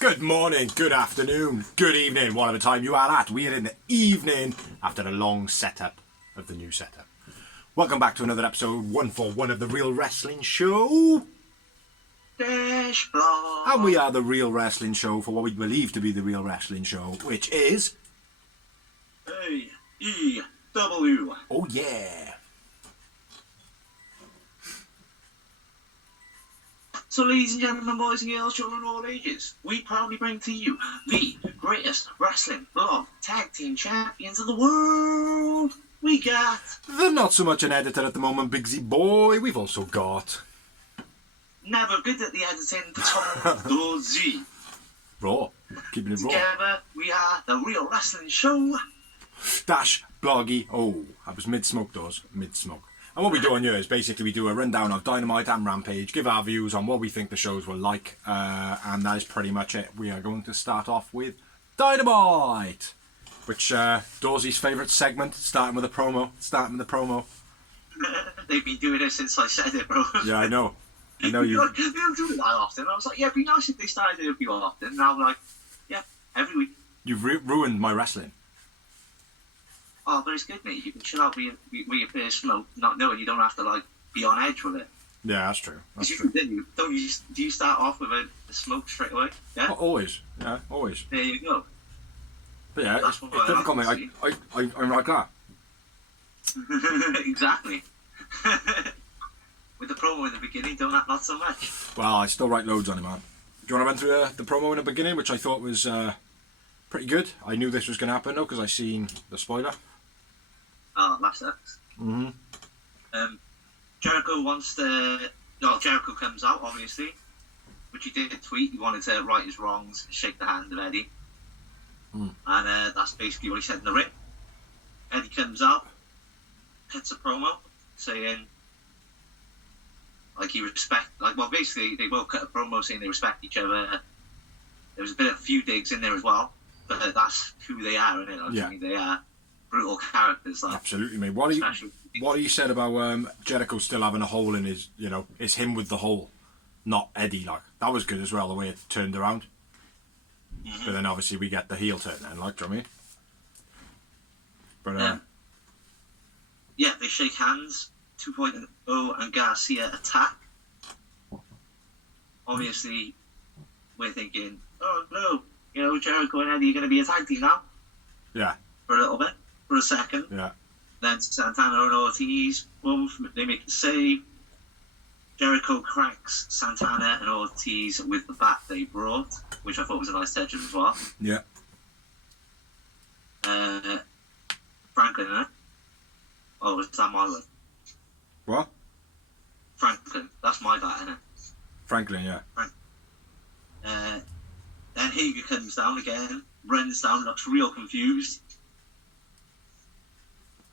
Good morning, good afternoon, good evening, whatever time you are at. We are in the evening after a long setup of the new setup. Welcome back to another episode 141 of the Real Wrestling Show. And we are the Real Wrestling Show for what we believe to be the Real Wrestling Show, which is... AEW. Oh yeah. So ladies and gentlemen, boys and girls, children of all ages, we proudly bring to you the greatest wrestling blog tag team champions of the world. We got... The not so much an editor at the moment, Biggie boy. We've also got... Never good at the editing, Tom Dozy. Raw. Keeping it raw. Together, we are the Real Wrestling Show. Dash Bloggy. Oh, I was mid-smoke, those. Mid-smoke. And what we do on here is basically we do a rundown of Dynamite and Rampage, give our views on what we think the shows were like, and that is pretty much it. We are going to start off with Dynamite, which Dorsey's favourite segment, starting with a promo. They've been doing it since I said it, bro. Yeah, I know you. They don't do it that often. I was like, yeah, it'd be nice if they started doing it more often. And I'm like, yeah, every week. You've ruined my wrestling. Oh, but it's good, mate. You can chill out with your first smoke, not knowing you don't have to, like, be on edge with it. Yeah, that's true. That's true. Do you start off with a smoke straight away? Yeah? Oh, always. Yeah, always. There you go. But yeah, it's difficult, mate. I'm like that. Exactly. With the promo in the beginning, don't act not so much. Well, I still write loads on it, man. Do you want to run through the promo in the beginning, which I thought was pretty good? I knew this was going to happen, though, because I seen the spoiler. Oh, that sucks. Mm-hmm. Jericho wants to... Well, Jericho comes out, obviously, which he did tweet. He wanted to right his wrongs and shake the hand of Eddie. And that's basically what he said in the ring. Eddie comes out, cuts a promo, saying... Like, basically, they both cut a promo saying they respect each other. There was a few digs in there as well, but that's who they are, isn't it? Yeah. They are brutal characters. Like, absolutely, mate. What he said about Jericho still having a hole in his, it's him with the hole, not Eddie. Like, that was good as well, the way it turned around. Mm-hmm. But then obviously we get the heel turn then, like, do you know what I mean? But yeah, they shake hands. 2.0 and Garcia attack. Obviously, we're thinking, oh no, Jericho and Eddie are going to be a tag team now. Yeah. For a little bit, for a second. Yeah. Then Santana and Ortiz, boom, they make the save. Jericho cracks Santana and Ortiz with the bat they brought, which I thought was a nice touch as well. Yeah. Franklin, eh? Oh, is that my one? What? Franklin, that's my bat, isn't it? Franklin, yeah. Then Hager comes down again, runs down, looks real confused.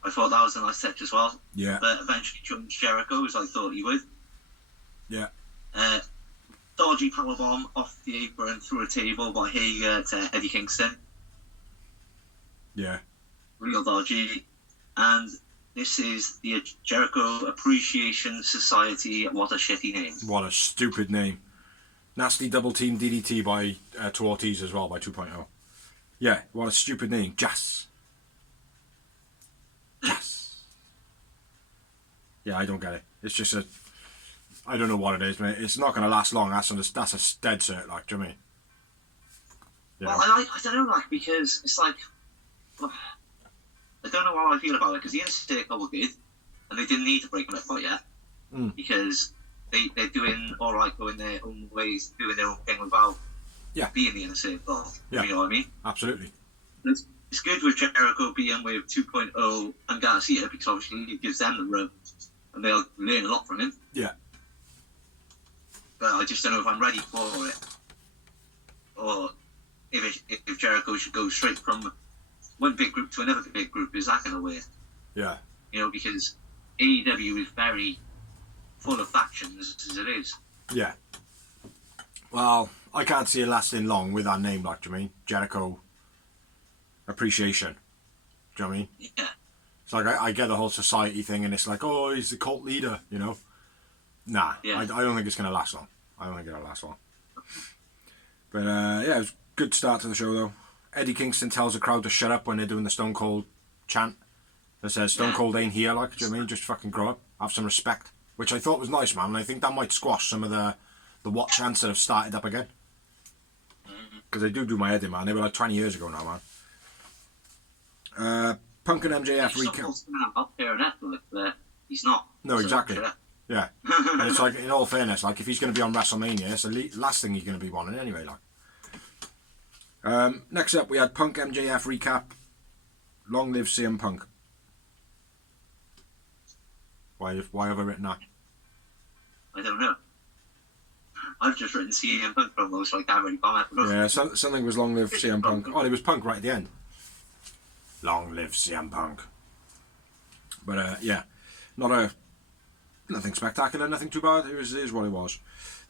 I thought that was a nice touch as well. Yeah. But eventually joins Jericho, as I thought he would. Yeah. Dodgy powerbomb off the apron through a table by Hager to Eddie Kingston. Yeah. Real dodgy. And this is the Jericho Appreciation Society. What a shitty name. What a stupid name. Nasty double team DDT by to Ortiz as well by 2.0. Yeah, what a stupid name. Jas. Yeah, I don't get it. It's just I don't know what it is, mate. It's not going to last long. That's a dead cert, like, do you know what I mean? You well, I don't know, like, because it's like... I don't know how I feel about it, because the Inner Circle were good, and they didn't need to break them up yet, because they're doing alright, going their own ways, doing their own thing without being the Inner Circle. Yeah. You know what I mean? Absolutely. It's good with Jericho being with 2.0 and Garcia, because obviously it gives them the rub, and they'll learn a lot from him. Yeah. But I just don't know if I'm ready for it, or if Jericho should go straight from one big group to another big group. Is that going to work? Yeah. Because AEW is very full of factions as it is. Yeah. Well, I can't see it lasting long with that name, like, do you know what I mean? Jericho Appreciation. Do you know what I mean? Yeah. It's like, I get the whole society thing, and it's like, oh, he's the cult leader, you know? Nah, Yeah. I don't think it's going to last long. I don't think it'll last long. But, yeah, it was a good start to the show, though. Eddie Kingston tells the crowd to shut up when they're doing the Stone Cold chant that says, Stone Cold ain't here, like, do you know what I mean? Just fucking grow up. Have some respect. Which I thought was nice, man, and I think that might squash some of the what chants that have started up again. Because they do my head in, man. They were like 20 years ago now, man. Punk and MJF recap. He's not. No, exactly. Yeah. And it's like, in all fairness, like, if he's going to be on WrestleMania, it's the last thing he's going to be wanting anyway, like. Next up, we had Punk MJF recap. Long live CM Punk. Why have I written that? I don't know. I've just written CM Punk promos, so I can't really comment. Yeah, something was long live CM Punk. Oh, it was Punk right at the end. Long live CM Punk. But yeah, nothing spectacular, nothing too bad. It is what it was.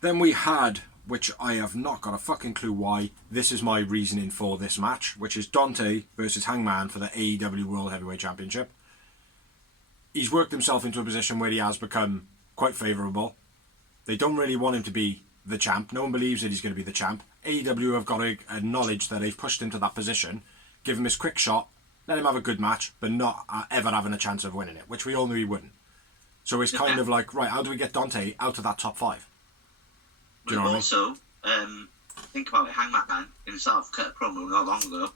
Then we had, which I have not got a fucking clue why. This is my reasoning for this match, which is Dante versus Hangman for the AEW World Heavyweight Championship. He's worked himself into a position where he has become quite favourable. They don't really want him to be the champ. No one believes that he's going to be the champ. AEW have got to acknowledge that they've pushed him to that position, give him his quick shot, let him have a good match, but not ever having a chance of winning it, which we all knew he wouldn't. So it's kind of like, right, how do we get Dante out of that top 5? Do you know what also, I mean? Think about it, Hangman himself cut a promo not long ago.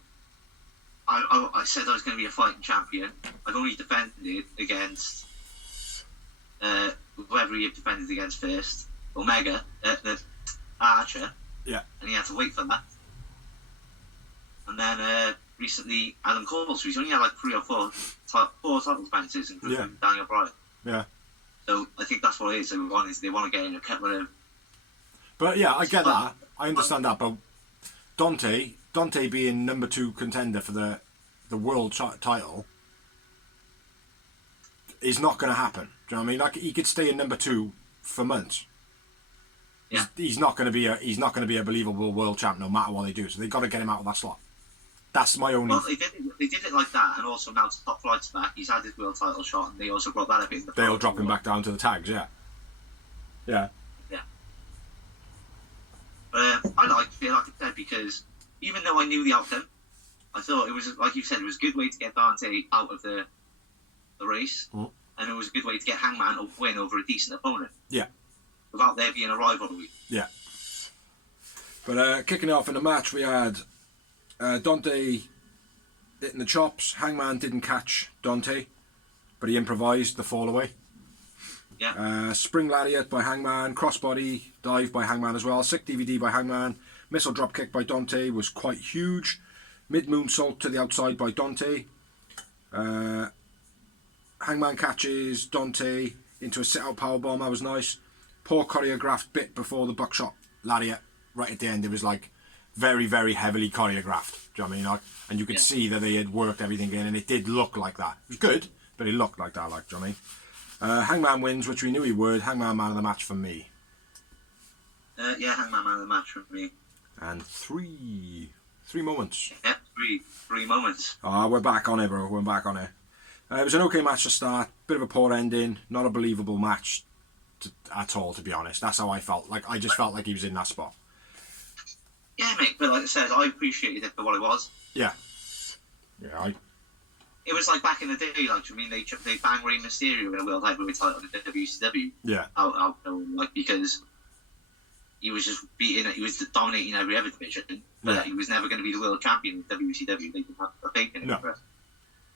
I said I was going to be a fighting champion. I've only defended against whoever he had defended against first, Omega, the Archer. Yeah. And he had to wait for that. And then recently, Adam Cole, so he's only had like 3 or 4 title defenses, including Daniel Bryan. Yeah. So I think that's what it is. They want to get in a cut with him. But yeah, I get that. I understand that. But Dante being number 2 contender for the world title is not going to happen. Do you know what I mean? Like, he could stay in number 2 for months. Yeah. He's not going to be a believable world champ no matter what they do. So they've got to get him out of that slot. That's my only. Well, they did it like that, and also now Top Flight's back. He's had his world title shot, and they also brought that up in the. They'll drop him back down to the tags. Yeah. Yeah. Yeah. But I liked it, like I said, because even though I knew the outcome, I thought it was, like you said, it was a good way to get Dante out of the race, and it was a good way to get Hangman a win over a decent opponent. Yeah. Without there being a rivalry. Yeah. But kicking off in the match, we had Dante hitting the chops. Hangman didn't catch Dante, but he improvised the fall away. Yeah. Spring lariat by Hangman, crossbody dive by Hangman as well. Sick DVD by Hangman. Missile drop kick by Dante was quite huge. Mid moonsault to the outside by Dante. Hangman catches Dante into a sit-out powerbomb. That was nice. Poor choreographed bit before the buckshot lariat right at the end. It was like very, very heavily choreographed. Do you know what I mean? Like, and you could see that they had worked everything in, and it did look like that. It was good, but it looked like that. Like, do you know what I mean? Hangman wins, which we knew he would. Hangman man of the match for me. Yeah, Hangman man of the match for me. And three moments. Yeah, three moments. We're back on it, bro. We're back on it. It was an okay match to start. Bit of a poor ending. Not a believable match at all, to be honest. That's how I felt. Like, I just felt like he was in that spot. Yeah, mate. But like I said, I appreciated it for what it was. Yeah. Yeah, It was like back in the day, like, I mean, they banged Rey Mysterio in a world heavyweight title in the WCW. Yeah. Like, because he was just he was dominating every other division, but he was never going to be the world champion in WCW. They didn't have a faith in him.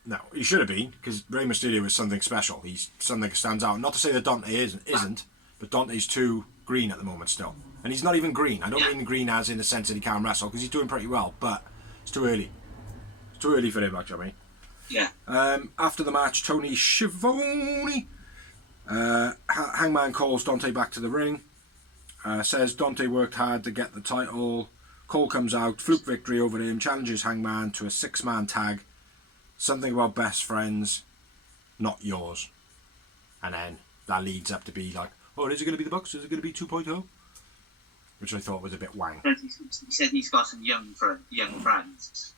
No, he should have been, because Rey Mysterio is something special. He's something that stands out. Not to say that Dante isn't, but Dante's too green at the moment still. And he's not even green. I don't mean green as in the sense that he can't wrestle, because he's doing pretty well, but it's too early. It's too early for him, actually. Yeah. After the match, Tony Schiavone, Hangman calls Dante back to the ring, says Dante worked hard to get the title. Cole comes out, fluke victory over him, challenges Hangman to a 6-man tag. Something about best friends, not yours. And then that leads up to be like, oh, is it going to be the Bucks? Is it going to be 2.0? which I thought was a bit wang. He said he's got some young friends.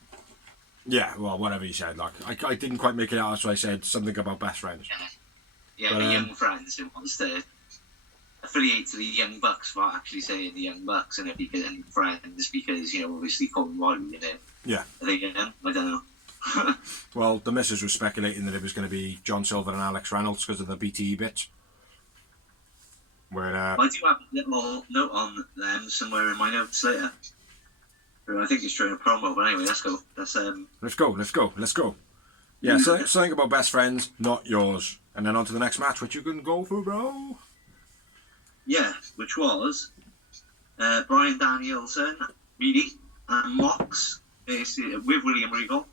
Yeah, well, whatever he said. Like, I didn't quite make it out, so I said something about best friends. Yeah, but, the young friends who wants to affiliate to the Young Bucks without actually saying the Young Bucks, and because any friends because obviously Colin Riley in it. Yeah. Are they in? I don't know. Well, the missus was speculating that it was going to be John Silver and Alex Reynolds because of the BTE bits. Where I do have a little note on them somewhere in my notes later. I think it's during a promo, but anyway, let's go. Let's go. Yeah, something about best friends, not yours. And then on to the next match, which you can go for, bro. Yeah, which was Bryan Danielson, Biggie, and Mox with William Regal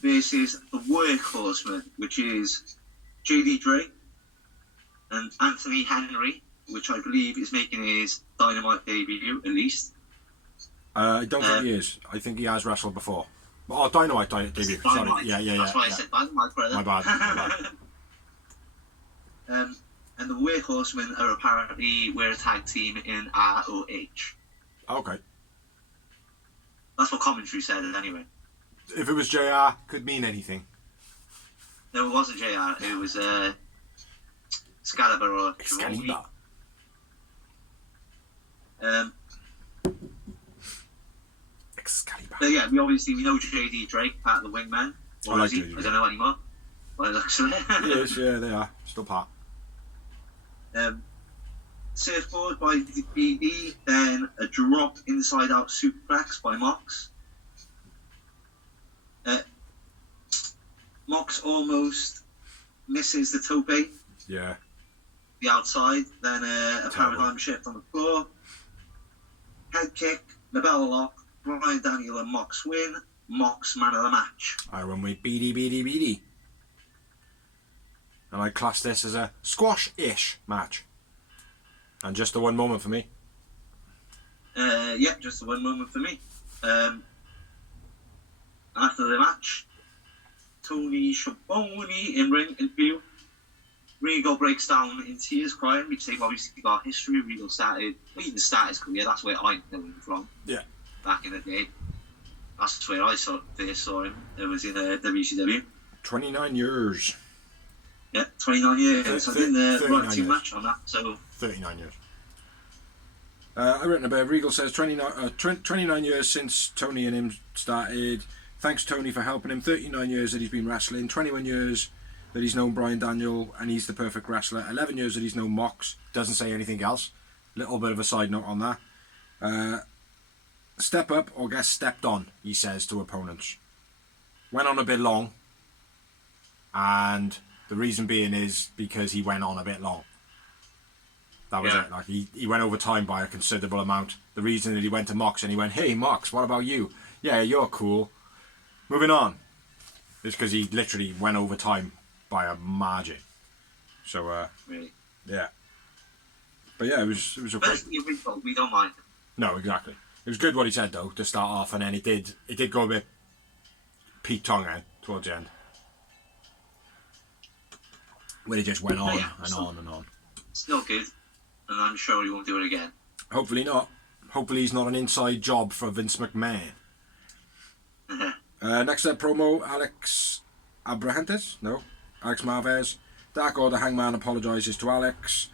versus the Workhorsemen, which is JD Drake and Anthony Henry, which I believe is making his Dynamite debut, at least. I don't think he is. I think he has wrestled before. Oh, Dynamite debut. Dynamite. Sorry. Yeah. That's why I said Dynamite, brother. My bad. And the Workhorsemen are apparently we're a tag team in ROH. Okay. That's what commentary said, anyway. If it was JR, could mean anything. No, it wasn't JR. It was Excalibur or Excalibur. Excalibur. But yeah, we know JD Drake, part of the Wingmen. Or is he? I don't know anymore. By the looks of it. Yes, yeah, they are. Still part. Surfboard by BD, then a drop inside out suplex by Mox. Mox almost misses the tope. Yeah. The outside, then a paradigm shift on the floor. Head kick, Labella lock, Bryan Daniel and Mox win. Mox man of the match. I run with BD. And I class this as a squash-ish match. And just the one moment for me. Yeah, just the one moment for me. After the match, Tony Schiavone in ring interview. Regal breaks down in tears, crying because they've obviously got history. Regal started his career. That's where I know him from. Yeah. Back in the day. That's where I first saw him. It was in WCW. 29 years. Yeah, 29 years. I didn't write too much on that. So 39 years. I've written about Regal says 29 years since Tony and him started. Thanks Tony for helping him. 39 years that he's been wrestling. 21 years that he's known Bryan Daniel and he's the perfect wrestler. 11 years that he's known Mox. Doesn't say anything else. Little bit of a side note on that. Step up or get stepped on, he says to opponents. Went on a bit long. And the reason being is because he went on a bit long. That was it. Like he went over time by a considerable amount. The reason that he went to Mox and he went, hey Mox, what about you? Yeah, you're cool. Moving on. It's because he literally went over time by a margin. So really? Yeah. But yeah, it was a personally we don't mind. No, exactly. It was good what he said though to start off, and then it did go a bit Pete Tongue towards the end. Where he just went on and on and on. Still good, and I'm sure he won't do it again. Hopefully not. Hopefully he's not an inside job for Vince McMahon. Next up, promo, Alex Marvez. Dark Order Hangman apologises to Alex.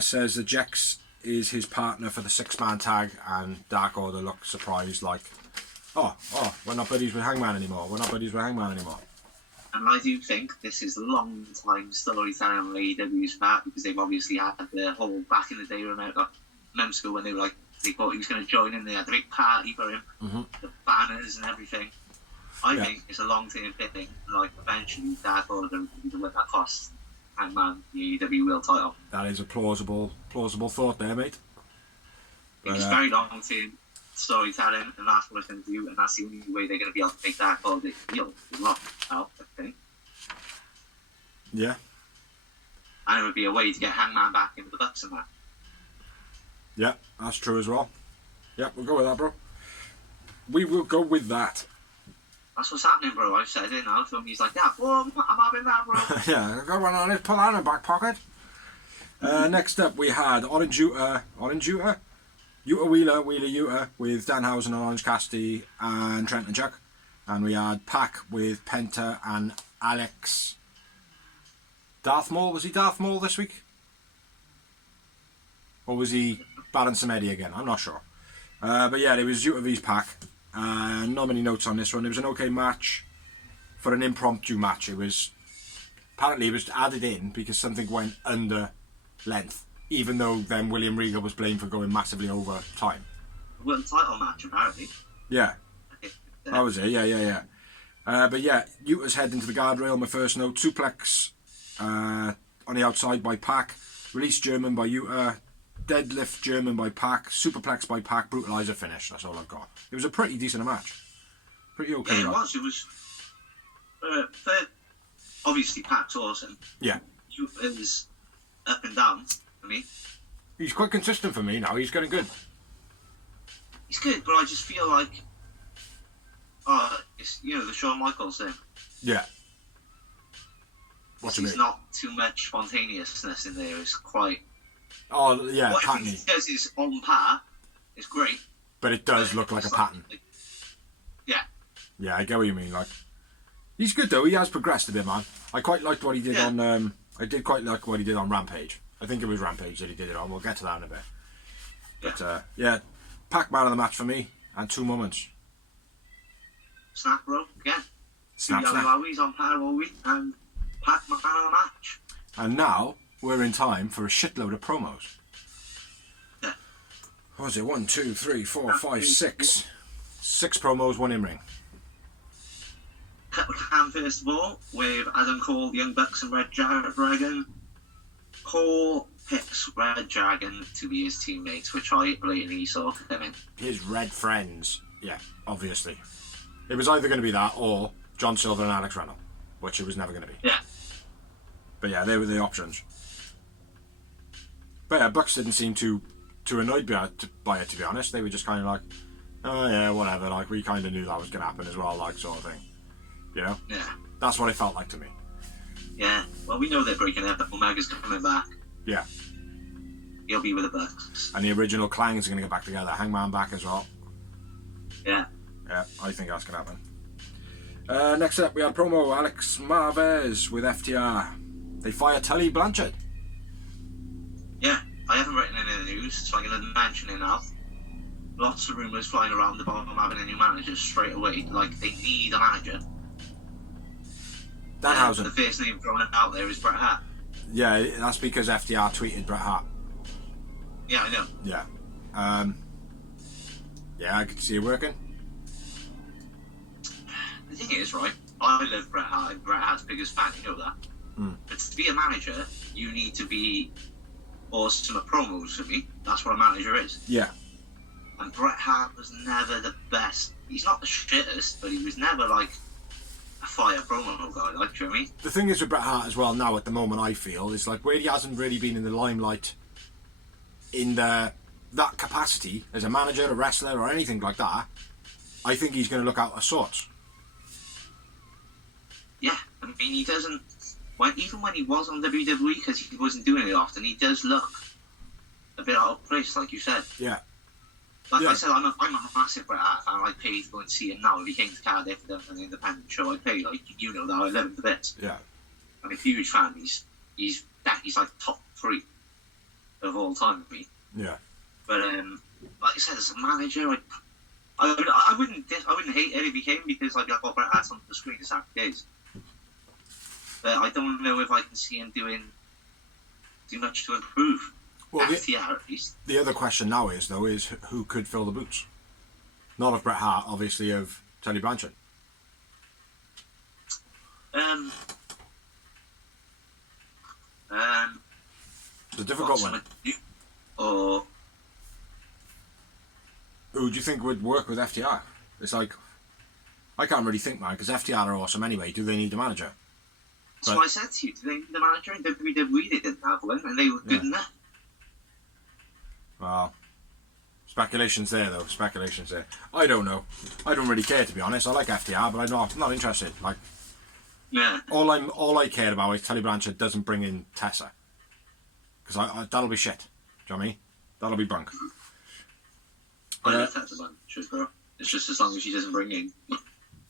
Says that Jex is his partner for the 6-man tag, and Dark Order looks surprised like, oh, we're not buddies with Hangman anymore. And I do think this is a long time storytelling on AEW's part, because they've obviously had the whole back in the day run out months ago when they thought he was going to join in. They had a big party for him, the banners and everything. I think it's a long term thing. Like eventually, Dark Order will be the one that costs Hangman the AEW World Title. That is a plausible thought there, mate. It's very long term storytelling, and that's what it's going to do, and that's the only way they're going to be able to make Dark Order feel a lot out, I think. Yeah. And it would be a way to get Hangman back into the Bucks and that. Yeah, that's true as well. Yeah, we'll go with that, bro. We will go with that. That's what's happening, bro. I've said it now. So he's like, yeah, boom, I'm having that, bro. Yeah, go on it, pull out in the back pocket. Next up, we had Orange Juta Yuta Wheeler, Wheeler Yuta with Danhausen and Orange Cassidy and Trent and Chuck. And we had Pac with Penta and Alex. Darth Maul, was he Darth Maul this week? Or was he Baron Samedi again? I'm not sure. But yeah, it was Yuta vs Pac. Not many notes on this one. It was an okay match for an impromptu match. Apparently it was added in because something went under length, even though then William Regal was blamed for going massively over time. World title match, apparently. Yeah. That was it, yeah. But yeah, Yuta's head into the guardrail, my first note. Suplex on the outside by Pac. Release German by Yuta. Deadlift German by Pac. Superplex by Pac. Brutalizer finish. That's all I've got. It was a pretty decent match. Pretty okay. Yeah, it was. It was... obviously, Pac's awesome. Yeah. Yuta's up and down for me. He's quite consistent for me now. He's getting good. He's good, but I just feel like... it's, the Shawn Michaels thing. Yeah. What do you mean? There's not too much spontaneousness in there. It's quite... Oh, yeah, what pattern. he says is on par. It's great. But it does look like a pattern. Yeah. Yeah, I get what you mean. Like, he's good though. He has progressed a bit, man. I quite liked what he did on... I did quite like what he did on Rampage. I think it was Rampage that he did it on. We'll get to that in a bit. But, yeah, Pac man of the match for me. And 2 moments. Snap, bro. Again. Snap. He's on par all week. And Pac man of the match. And now... we're in time for a shitload of promos. Yeah. What was it? 1, 2, 3, 4, 5, 6. 6 promos, 1 in ring. Cut McCann first of all, with Adam Cole, Young Bucks and Red Dragon. Cole picks Red Dragon to be his teammates, which I blatantly saw coming. His red friends. Yeah, obviously. It was either going to be that or John Silver and Alex Reynolds, which it was never going to be. Yeah. But yeah, they were the options. But yeah, Bucks didn't seem too annoyed by it, to be honest. They were just kind of like, oh yeah, whatever, like, we kind of knew that was going to happen as well, like, sort of thing. You know? Yeah. That's what it felt like to me. Yeah. Well, we know they're breaking up, but Omega's coming back. Yeah. He'll be with the Bucks. And the original Clangs are going to get back together. Hangman back as well. Yeah. Yeah, I think that's going to happen. Next up, we had promo Alex Marvez with FTR. They fire Tully Blanchard. Yeah, I haven't written any of the news, so I'm going to mention it now. Lots of rumours flying around about them having a new manager straight away. Like, they need a manager. Danhausen. The first name thrown out there is Bret Hart. Yeah, that's because FDR tweeted Bret Hart. Yeah, I know. Yeah. Yeah, I could see it working. The thing is, right, I love Bret Hart. I'm Bret Hart's biggest fan, you know that. But to be a manager, you need to be awesome at promos for me. That's what a manager is. Yeah. And Bret Hart was never the best. He's not the shittest, but he was never like a fire promo guy, like, you know what I mean? The thing is with Bret Hart as well now at the moment, I feel, is like where he hasn't really been in the limelight in that capacity as a manager, a wrestler or anything like that, I think he's going to look out of sorts. Yeah, I mean, he doesn't... even when he was on WWE, because he wasn't doing it often, he does look a bit out of place, like you said. Yeah. Like I said, I'm a massive Bret Hart fan. I pay to go and see him now. If he came to Cardiff for an independent show, I'd pay. Like, you know that. I love him to bits. Yeah. I'm a huge fan. He's like top 3 of all time for me. Yeah. But like I said, as a manager, I wouldn't hate it if he came, because like I've got Bret Hart on the screen for Saturday days. But I don't know if I can see him doing too much to improve. Well, FTR at least. The other question now is who could fill the boots? Not of Bret Hart, obviously, of Tully Blanchard. It's a difficult one. Or who do you think would work with FTR? It's like, I can't really think, man, because FTR are awesome anyway. Do they need a manager? That's what I said to you. Do they need a manager? In WWE, they didn't have one, and they were good enough. Well, speculation's there, though. Speculation's there. I don't know. I don't really care, to be honest. I like FTR, but I'm not interested. Like, yeah. All I cared about is Tully Blanchard doesn't bring in Tessa, because that'll be shit. Do you know what I mean? That'll be bunk. I love Ted the Bunch, bro. It's just as long as she doesn't bring in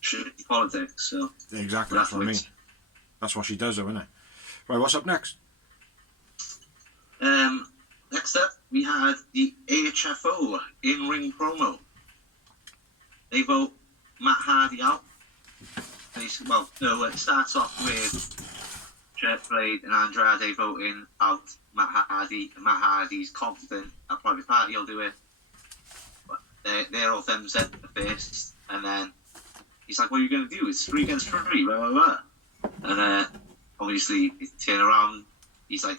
shitty politics, so... Exactly, that's what I mean. That's what she does, though, isn't it? Right, what's up next? Next up, we had the AHFO in-ring promo. They vote Matt Hardy out. It starts off with Jeff Blade and Andrade voting out Matt Hardy. And Matt Hardy's confident that Private Party will do it. But they're all thumbs up at first. And then he's like, what are you going to do? It's 3 against 3, blah, blah, blah. And obviously, they turn around. He's like,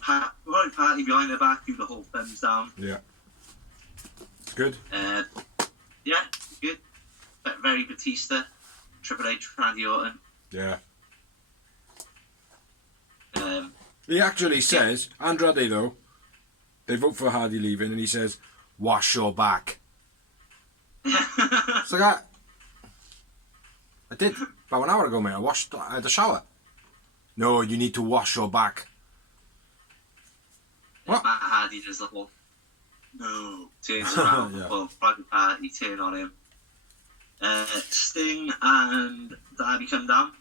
Private Party behind their back, do the whole thumbs down. Yeah. It's good. Yeah, good. But very Batista, Triple H, Randy Orton. Yeah. He actually says, Andrade though, they vote for Hardy leaving, and he says, wash your back. So I did. About an hour ago, mate. I had a shower. No, you need to wash your back. What? Matt Hardy does the whole... No. Turns around. Yeah. Well, Private Party turn on him. Sting and Darby come down.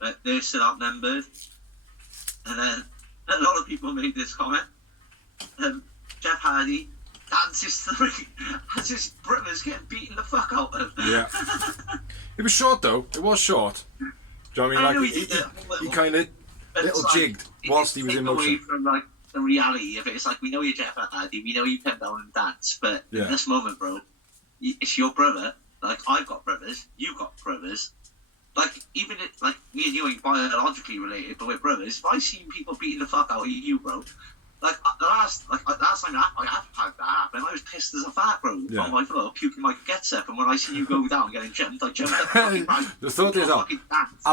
But they're still outnumbered. And then a lot of people made this comment. Jeff Hardy dances to the ring as his brother's getting beaten the fuck out of him. Yeah. It was short though. It was short. Do you know what I mean? Like he kind of little jigged whilst he was in motion. Away from like the reality of it. It's like, we know you're Jeff Hardy, we know you come down and dance, but in this moment, bro, it's your brother. Like, I've got brothers, you've got brothers. Like, even if, like, me and you ain't biologically related, but we're brothers. If I seen people beating the fuck out of you, bro, like, the last time I have had that happen, I was pissed as a fat, bro. Yeah. On my floor, puking my guts up, and when I see you go down getting jumped, I jumped up. The thought is, I'll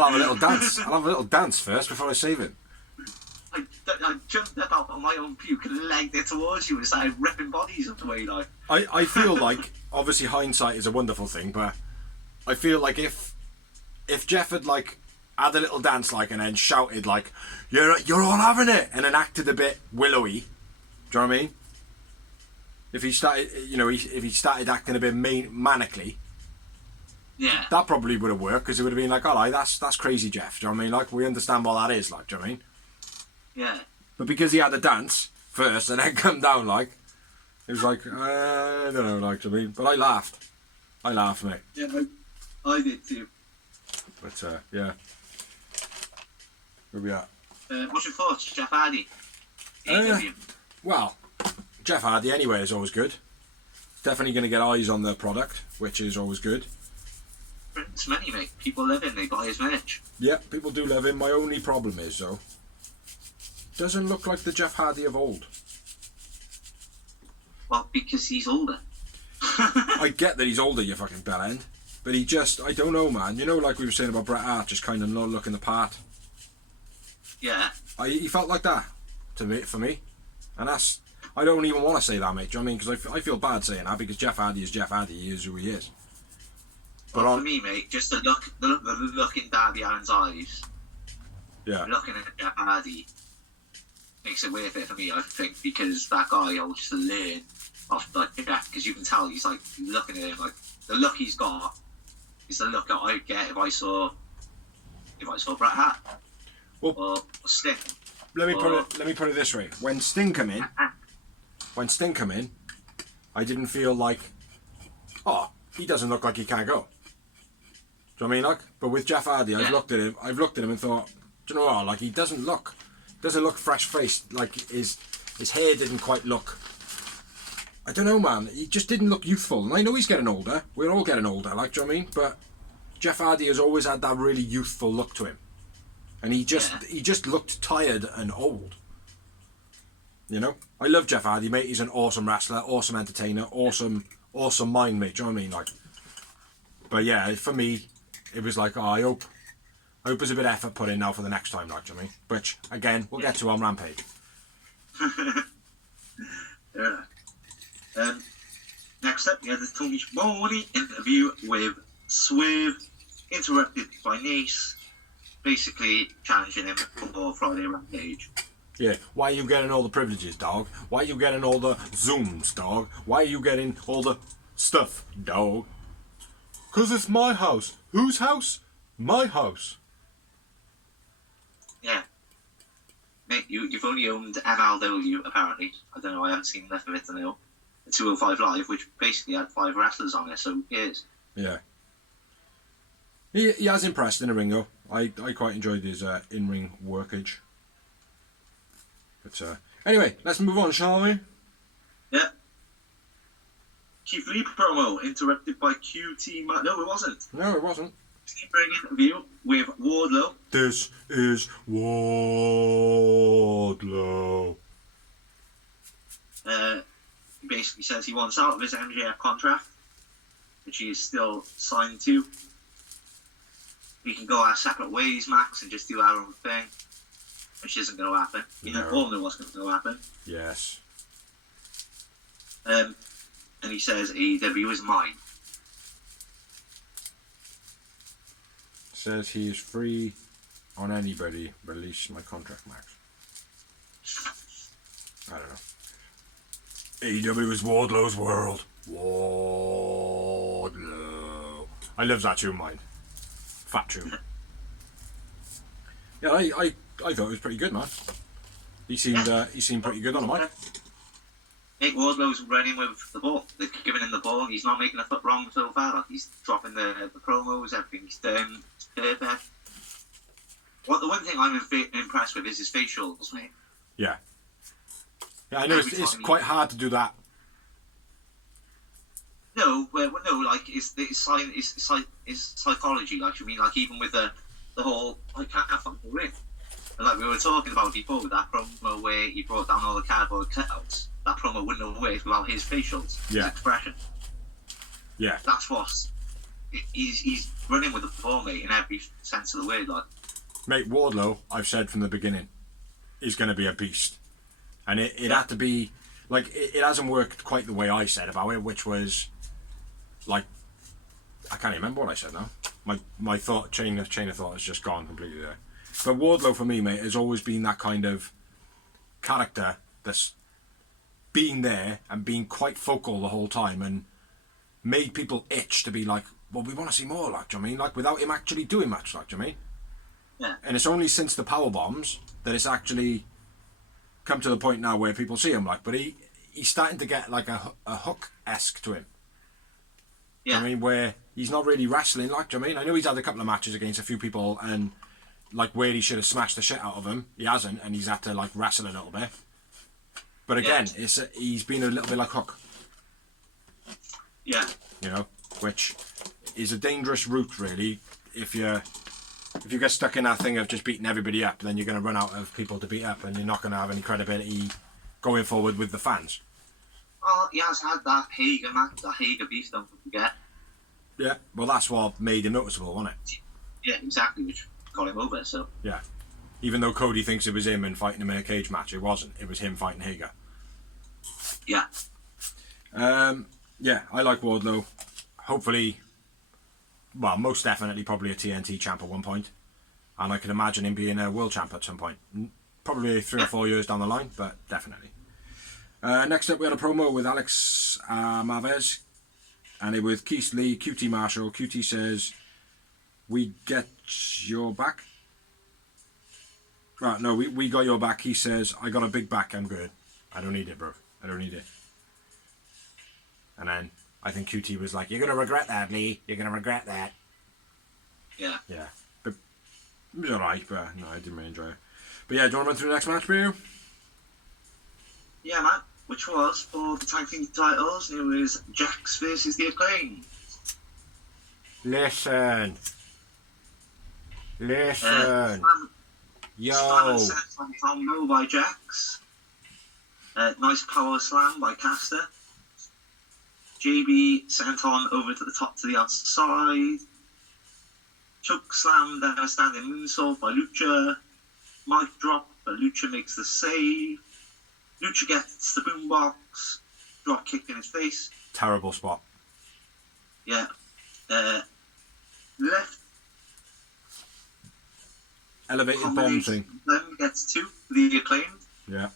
have a little dance. I'll have a little dance first before I save it. I jumped up out of my own puke and legged it towards you and started ripping bodies up the way, like. I feel like, obviously hindsight is a wonderful thing, but I feel like if Jeff had like had a little dance like and then shouted like you're all having it and then acted a bit willowy, do you know what I mean? If he started, if he started acting a bit manically, yeah, that probably would have worked, because it would have been like, all right, that's crazy, Jeff. Do you know what I mean? Like, we understand what that is, like, do you know what I mean? Yeah. But because he had to dance first and then come down, like, it was like, I don't know, like, do you know what I mean? But I laughed, mate. Yeah, I did too. But yeah, where we at? What's your thoughts, Jeff Hardy? AEW. Well, Jeff Hardy anyway is always good. Definitely going to get eyes on the product, which is always good. It's money, mate. People love him. They buy his merch. Yeah, people do love him. My only problem is, though, doesn't look like the Jeff Hardy of old. Well, because he's older. I get that he's older, you fucking bellend, but he just, I don't know, man. You know, like we were saying about Bret Hart, just kind of not looking the part. Yeah. He felt like that for me, and that's, I don't even want to say that, mate. Do you know what I mean? Because I feel bad saying that, because Jeff Hardy is Jeff Hardy. He is who he is. But well, for me, mate, just the look in Darby Allin's eyes. Yeah. Looking at Jeff Hardy makes it worth it for me, I think, because that guy will just learn off like Jeff, because you can tell he's like looking at him like the look he's got is the look that I'd get if I saw Bret Hart. Well, or Sting. Let me put it this way: when Sting come in, I didn't feel like, oh, he doesn't look like he can't go. Do you know what I mean? Like, but with Jeff Hardy, I've looked at him and thought, do you know what? Like, he doesn't look fresh faced. Like his hair didn't quite look. I don't know, man. He just didn't look youthful. And I know he's getting older. We're all getting older, like, do you know what I mean? But Jeff Hardy has always had that really youthful look to him. And he just looked tired and old. You know? I love Jeff Hardy, mate. He's an awesome wrestler, awesome entertainer, awesome mind, mate. Do you know what I mean? Like, but yeah, for me, it was like, oh, I hope there's a bit of effort put in now for the next time, like, do you know what I mean? Which, again, we'll get to on Rampage. Yeah. Next up, we had the Tony Schiavone interview with Swerve, interrupted by Nace, basically challenging him for Friday Rampage. Yeah, why are you getting all the privileges, dog? Why are you getting all the Zooms, dog? Why are you getting all the stuff, dog? 'Cause it's my house. Whose house? My house. Yeah. Mate, you've only owned MLW, apparently. I don't know, I haven't seen enough of it to know. The 205 Live, which basically had 5 wrestlers on it, so who cares? Yeah. He has impressed in the ring, though. I quite enjoyed his in-ring workage. But anyway, let's move on, shall we? Yeah. Keith Lee promo interrupted by QT. No, it wasn't. No, it wasn't. Bring interview with Wardlow. This is Wardlow. He basically says he wants out of his MJF contract, which he is still signed to. We can go our separate ways, Max, and just do our own thing, which isn't going to happen. You know, all know what's going to happen. Yes. And he says AEW is mine. Says he is free on anybody. Release my contract, Max. I don't know. AEW is Wardlow's world. Wardlow. I love that tune, mine. Fat tune. Yeah, I thought it was pretty good, man. He seemed pretty good on the mic. Nick Wardlow's running with the ball. They've given him the ball, and he's not making a foot wrong so far. Like, he's dropping the promos, everything he's done. It's perfect. Well, the one thing I'm impressed with is his facials, mate. Yeah. Yeah, I know it's quite hard to do that. No, like it's psychology. Like, you mean, like, even with the whole, I can't fucking ring. And like we were talking about before with that promo where he brought down all the cardboard cutouts. That promo wouldn't have worked without his facials, his expression. Yeah. That's what he's running with the ball, mate, in every sense of the word. Like, mate, Wardlow, I've said from the beginning, is going to be a beast, and it had to be like it hasn't worked quite the way I said about it, which was like I can't remember what I said now. My thought chain of thought has just gone completely there. But Wardlow for me, mate, has always been that kind of character that's been there and been quite vocal the whole time and made people itch to be like, well, we want to see more, like, do you know what I mean? Like, without him actually doing much, like, do you know what I mean? yeah. And it's only since the power bombs that it's actually come to the point now where people see him, like, but he's starting to get like a Hook-esque to him. Yeah. Do you know what I mean, where he's not really wrestling, like, do you know what I mean? I know he's had a couple of matches against a few people and like where he should have smashed the shit out of him, he hasn't, and he's had to like wrestle a little bit. But again, he's been a little bit like Hook. Yeah. You know, which is a dangerous route, really. If you get stuck in that thing of just beating everybody up, then you're going to run out of people to beat up, and you're not going to have any credibility going forward with the fans. Well, he has had that Hager match, that Hager beef, don't forget. Yeah, well, that's what made him noticeable, wasn't it? Yeah, exactly, which got him over, so. Yeah. Even though Cody thinks it was him and fighting him in a cage match, it wasn't. It was him fighting Hager. Yeah. Yeah, I like Wardlow. Hopefully, well, most definitely probably a TNT champ at one point. And I can imagine him being a world champ at some point. Probably 3 or 4 years down the line, but definitely. Next up, we had a promo with Alex Marvez. And it with Keith Lee, QT Marshall. QT says, we get your back. Right, no, we got your back. He says, I got a big back, I'm good. I don't need it, bro. I don't need it. And then I think QT was like, you're going to regret that, Lee. You're going to regret that. Yeah. Yeah. But it was alright, but no, I didn't really enjoy it. But yeah, do you want to run through the next match, Boo? Yeah, man. Which was for the tag team titles. It was Jax versus the Acclaim. Listen. Yo. Slam set on combo by Jax. Nice power slam by Caster. JB sent on over to the top to the outside. Choke slam, then a standing moonsault by Lucha. Mic drop, but Lucha makes the save. Lucha gets the boombox. Drop kick in his face. Terrible spot. Yeah. Left. Elevated bomb thing. Then gets 2 for the Acclaimed. Yeah.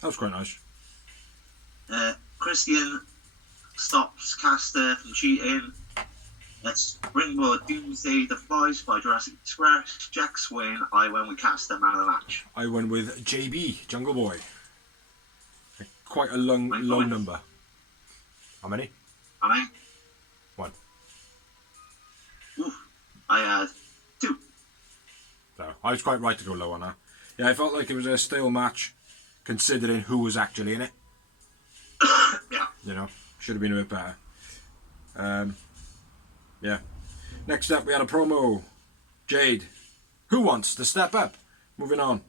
That was quite nice. Christian stops Caster from cheating. Springboard Doomsday defies by Jurassic Express. Jack's win. I went with Caster, man of the match. I went with JB, Jungle Boy. Quite a low number. How many? How many? 1. Oof. I had 2. So I was quite right to go low on that. Yeah, I felt like it was a stale match, considering who was actually in it. Yeah. You know, should have been a bit better. Yeah. Next up, we had a promo. Jade. Who wants to step up? Moving on.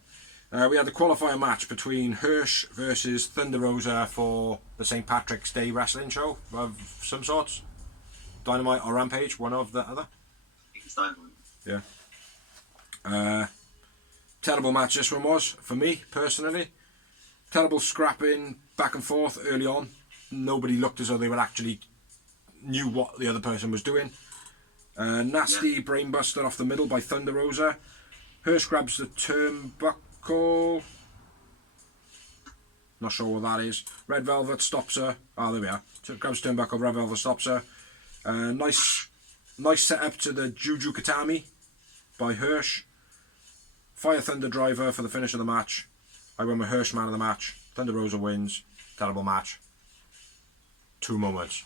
We had the qualifier match between Hirsch versus Thunder Rosa for the St. Patrick's Day wrestling show of some sorts. Dynamite or Rampage, one of the other. It's Dynamite. Yeah. Terrible match this one was, for me, personally. Terrible scrapping back and forth early on. Nobody looked as though they were actually knew what the other person was doing. Nasty brainbuster off the middle by Thunder Rosa. Hirsch grabs the turnbuckle. Not sure what that is. Red Velvet stops her. Oh, there we are. Grabs turnbuckle, Red Velvet stops her. Nice setup to the Juju Katami by Hirsch. Fire Thunder Driver for the finish of the match. I went with Hirsch man of the match. Thunder Rosa wins. Terrible match. 2 moments.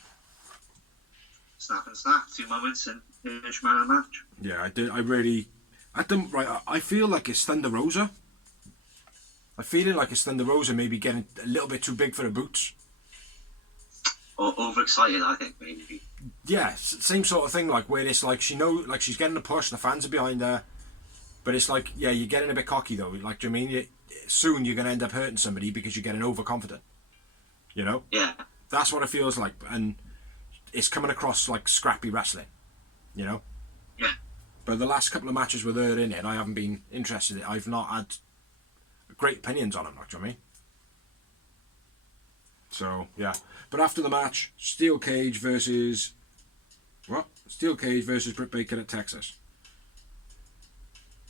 Snap and snap. 2 moments and Hirsch man of the match. Yeah, I did. I feel like it's Thunder Rosa. I'm feeling like it's Thunder Rosa maybe getting a little bit too big for her boots. Or overexcited, I think, maybe. Yeah, same sort of thing. Like where it's like she's getting a push, the fans are behind her, but it's like, yeah, you're getting a bit cocky though. Like, do you mean soon you're gonna end up hurting somebody because you're getting overconfident? You know? Yeah. That's what it feels like, and it's coming across like scrappy wrestling. You know? Yeah. But the last couple of matches with her in it, I haven't been interested in. I've not had great opinions on them, like, do you know what I mean? So, yeah. But after the match, Steel Cage versus Britt Baker at Texas.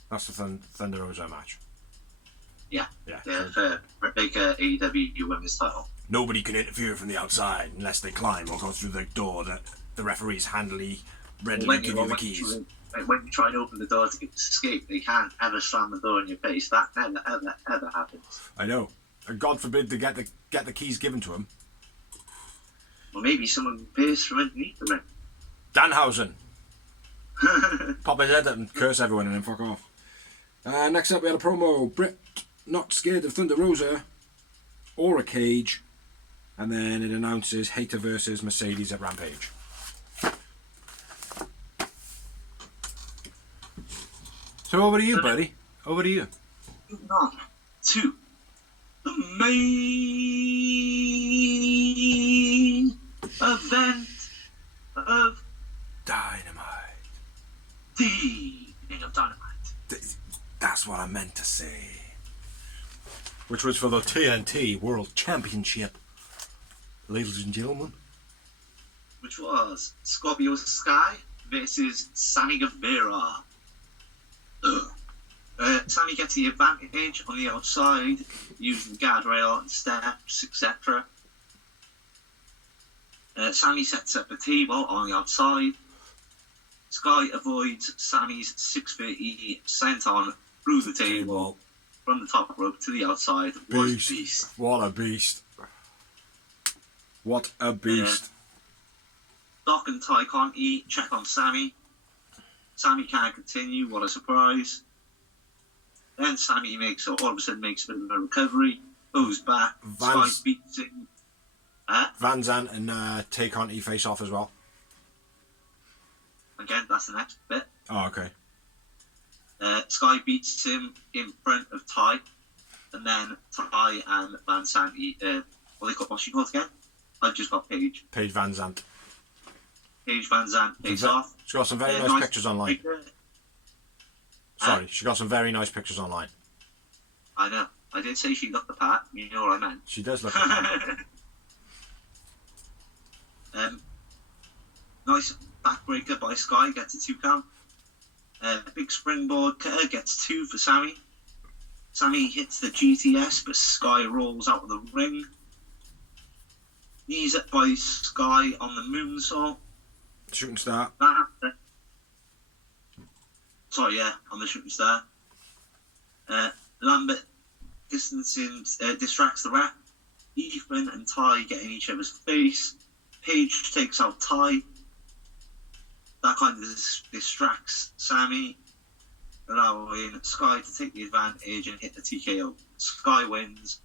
That's the Thunder Rosa match. Yeah. Yeah. For Britt Baker, AEW Women's title. Nobody can interfere from the outside unless they climb or go through the door that the referees readily give you the keys. When you try and open the door to escape, they can't ever slam the door in your face. That never, ever, ever happens. I know. And God forbid to get the keys given to him. Or maybe someone pierced from underneath the ring. Danhausen. Pop his head up and curse everyone and then fuck off. Next up we had a promo. Britt not scared of Thunder Rosa or a cage. And then it announces Hater versus Mercedes at Rampage. So over to you, buddy. Over to you. Moving on to the main event of Dynamite. The King of Dynamite. That's what I meant to say. Which was for the TNT World Championship, ladies and gentlemen. Which was Scorpio Sky versus Sammy Guevara. Sammy gets the advantage on the outside using the guardrail and steps, etc. Sammy sets up a table on the outside. Sky avoids Sammy's 630 senton through the table from the top rope to the outside. Beast. What a beast. What a beast. Doc and Ty Conti check on Sammy. Sammy can't continue, what a surprise. Then Sammy all of a sudden makes a bit of a recovery, goes back, Sky beats him. Van Zandt and Tay Conti face off as well. Again, that's the next bit. Oh, okay. Sky beats him in front of Ty, and then Ty and Van Zandt, what's she called again? I've just got Paige. Paige Van Zandt. Paige Van Zandt face off. She's got some very nice pictures online. Sorry, she got some very nice pictures online. I know. I did say she looked the part. You know what I meant. She does look the part. Nice backbreaker by Sky. Gets a 2 count. Big springboard cutter gets 2 for Sammy. Sammy hits the GTS, but Sky rolls out of the ring. Knees up by Sky on the moonsault. Shooting star. Sorry, yeah, on the shooting star. Lambert distracts the ref. Ethan and Ty get in each other's face. Paige takes out Ty. That kind of distracts Sammy, allowing Sky to take the advantage and hit the TKO. Sky wins.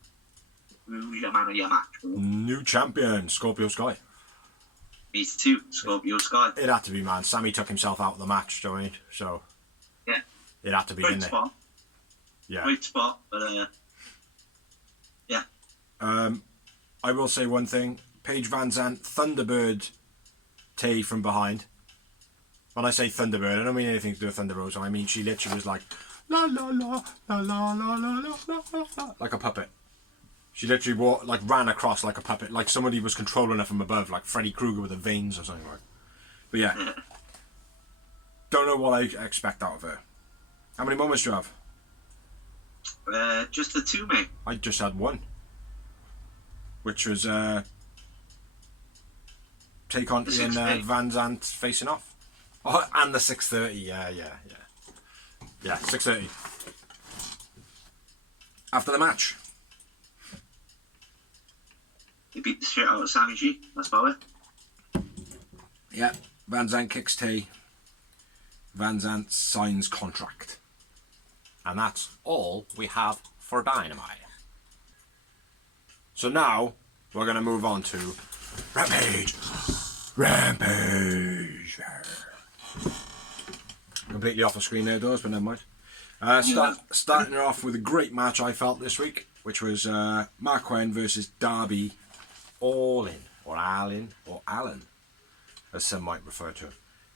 Who's your man of your match, bro? New champion, Scorpio Sky. Me too, Scorpio Sky. It had to be, man. Sammy took himself out of the match, do you know what I mean? So, yeah. It had to be, Great didn't spot. it? Yeah. Great spot, but yeah. I will say one thing. Paige Van Zandt, Thunderbird Tay from behind. When I say Thunderbird, I don't mean anything to do with Thunder Rosa. I mean, she literally was like, la la la, la la la la la la la, like a puppet. She literally ran across like a puppet, like somebody was controlling her from above, like Freddy Krueger with the veins or something like. But yeah, don't know what I expect out of her. How many moments do you have? Just the two, mate. I just had one, which was take on Ian Van Zandt facing off. Oh, and the 6:30, yeah, 6:30. After the match, He beat the shit out of Sammy G. That's about it. yeah, Van Zandt kicks Tay. Van Zandt signs contract, and that's all we have for Dynamite. So now we're gonna move on to Rampage. Completely off the screen there, doors, but never mind. Starting off with a great match I felt this week, which was Mark Quinn versus Darby Allin, or Allen, as some might refer to.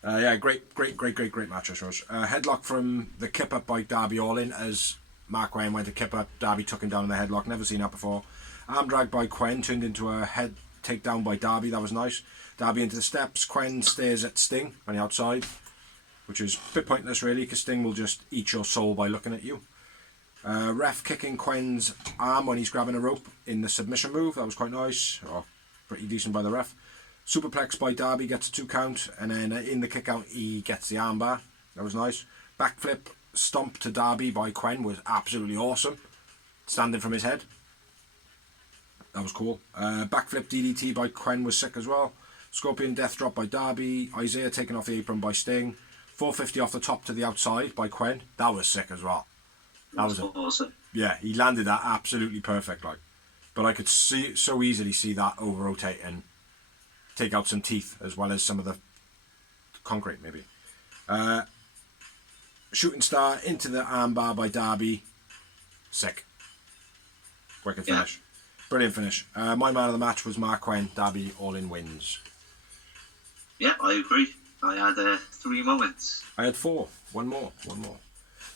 Yeah, great match, I suppose. Headlock from the kip up by Darby Allin as Mark Quinn went to kip up. Darby took him down in the headlock, never seen that before. Arm drag by Quinn turned into a head takedown by Darby, that was nice. Darby into the steps, Quinn stares at Sting on the outside, which is a bit pointless really, because Sting will just eat your soul by looking at you. Ref kicking Quinn's arm when he's grabbing a rope in the submission move, that was quite nice, or pretty decent by the ref. Superplex by Darby gets a 2 count, and then in the kick out he gets the armbar, that was nice. Backflip stomp to Darby by Quinn was absolutely awesome, standing from his head. That was cool. Backflip DDT by Quinn was sick as well. Scorpion death drop by Darby. Isaiah taken off the apron by Sting. 450 off the top to the outside by Quinn. That was sick as well. That was awesome. Yeah, he landed that absolutely perfect, like. But I could so easily see that over rotate and take out some teeth as well as some of the concrete maybe. Shooting star into the armbar by Darby. Sick. Wicked finish. Brilliant finish. My man of the match was Mark Quinn. Darby Allin wins. Yeah, I agree. I had 3 moments. I had 4. One more.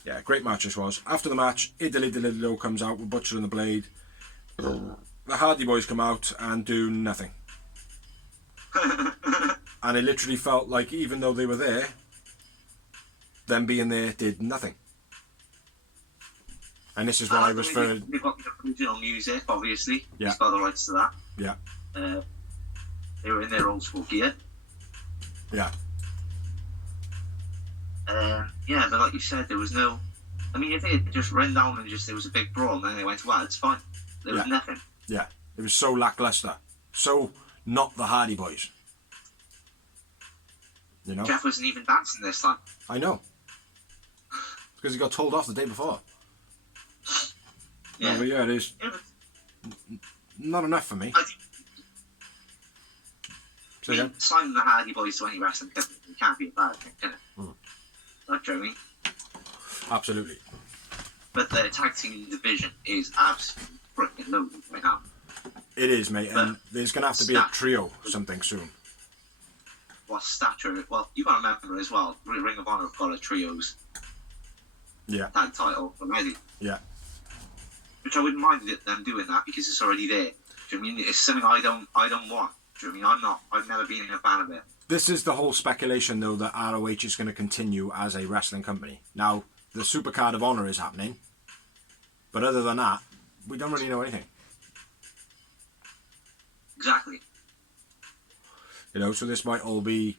Yeah, great match this was. After the match, Idly comes out with Butcher and the Blade. The Hardy Boys come out and do nothing. And it literally felt like even though they were there, them being there did nothing. And this is what I was for. They've got the original music, obviously. Yeah. He's got the rights to that. Yeah. They were in their old school gear. Yeah. Yeah, but like you said, there was no. I mean, if they had just ran down and there was a big brawl and then they went, well, it's fine. There was nothing. Yeah. It was so lackluster. So not the Hardy Boys. You know? Jeff wasn't even dancing this time. I know. Because he got told off the day before. Yeah. No, but yeah, it is. Not enough for me. Signing the Hardy Boys to any wrestling company can't be a bad thing, can it? Like, do you know what I mean? Absolutely. But the tag team division is absolutely freaking loaded right now. It is, mate, and there's going to have to be a trio something soon. What stature? Well, you got to remember as well, Ring of Honor have got a trios tag title already. Yeah. Which I wouldn't mind them doing that because it's already there. Do you know what I mean? It's something I don't want. Do you know what I mean? I've never been a fan of it. This is the whole speculation, though, that ROH is going to continue as a wrestling company. Now, the Supercard of Honor is happening, But other than that, we don't really know anything. Exactly. You know, so this might all be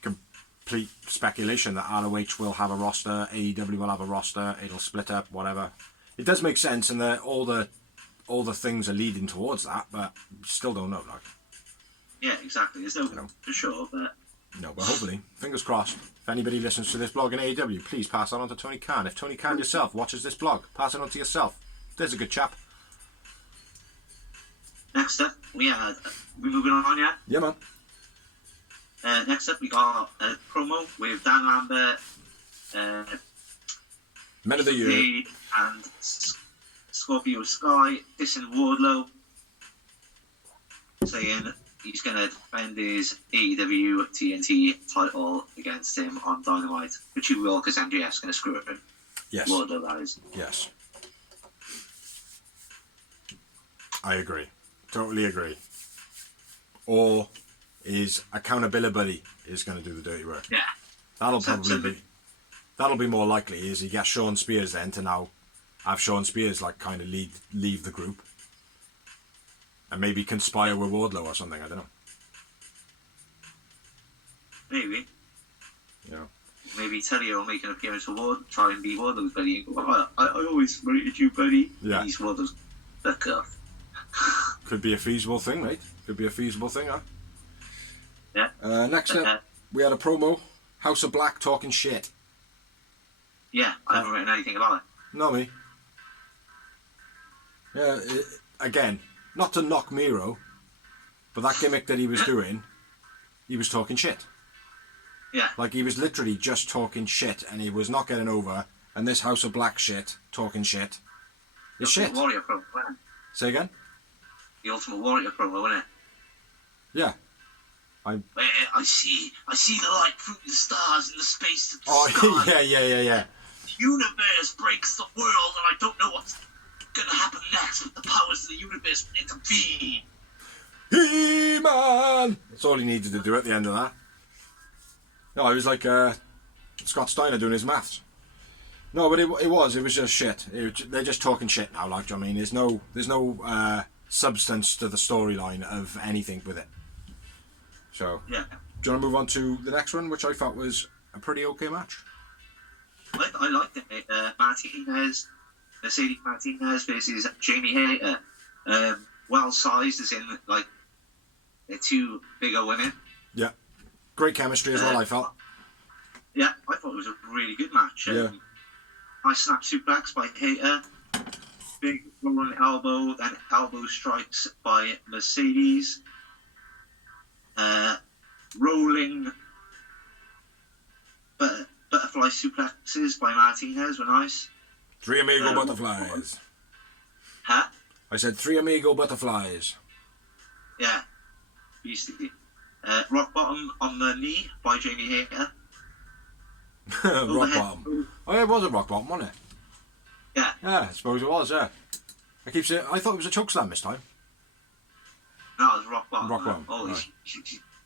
complete speculation that ROH will have a roster, AEW will have a roster, it'll split up, whatever. It does make sense, and all the things are leading towards that, but still don't know. Like, yeah, exactly. There's no for sure, but no, but hopefully, fingers crossed. If anybody listens to this blog in AEW, please pass that on to Tony Khan. If Tony Khan yourself watches this blog, pass it on to yourself. There's a good chap. Next up, we moving on, yeah? Yeah, man. Next up, we got a promo with Dan Lambert, Men of the Year, and Scorpio Sky dissing Wardlow, saying he's going to defend his AEW TNT title against him on Dynamite, which he will because MJF is going to screw him. Yes. Wardlow, that is. Yes. I agree. Totally agree. Or his accountability is going to do the dirty work. Yeah. That'll be more likely is he gets Sean Spears then to now have Sean Spears like kind of leave the group and maybe conspire with Wardlow or something. I don't know. Maybe. Yeah. Maybe Telly will make an appearance for Ward, try and be Wardlow's buddy. I always rated you, buddy. Yeah. He's Wardlow's fuck off. Could be a feasible thing, mate. Could be a feasible thing, huh? Yeah. Next up, we had a promo. House of Black talking shit. Yeah, I haven't written anything about it. No, me. Yeah, again, not to knock Miro, but that gimmick that he was doing, he was talking shit. Yeah. Like, he was literally just talking shit, and he was not getting over, and this House of Black shit, talking shit, is shit. Warrior promo, wasn't it? Say again? The Ultimate Warrior promo, wasn't it? Yeah. Where I see the light through the stars in the space of the Oh, sky. yeah. The universe breaks the world, and I don't know what's going to happen next, but the powers of the universe intervene. He-Man! That's all he needed to do at the end of that. No, it was like Scott Steiner doing his maths. No, but it was just shit. They're just talking shit now, like, do you know what I mean? There's no substance to the storyline of anything with it. So, yeah. Do you want to move on to the next one, which I thought was a pretty okay match? I liked it. Mercedes Martinez versus Jamie Hayter. Well sized, as in like they're two bigger women. Yeah, great chemistry as well. I felt. Yeah, I thought it was a really good match. Yeah. Nice snap suplex by Hayter. Big rolling elbow, then elbow strikes by Mercedes. Rolling butterfly suplexes by Martinez were nice. 3 amigo butterflies. Huh? I said 3 amigo butterflies. Yeah. Beastly. Rock bottom on the knee by Jamie Hayter. Rock bottom. Oh, yeah, it was a rock bottom, wasn't it? Yeah. Yeah, I suppose it was, yeah. I keep saying, I thought it was a chokeslam this time. No, it was rock bottom. Rock bottom. Oh, right.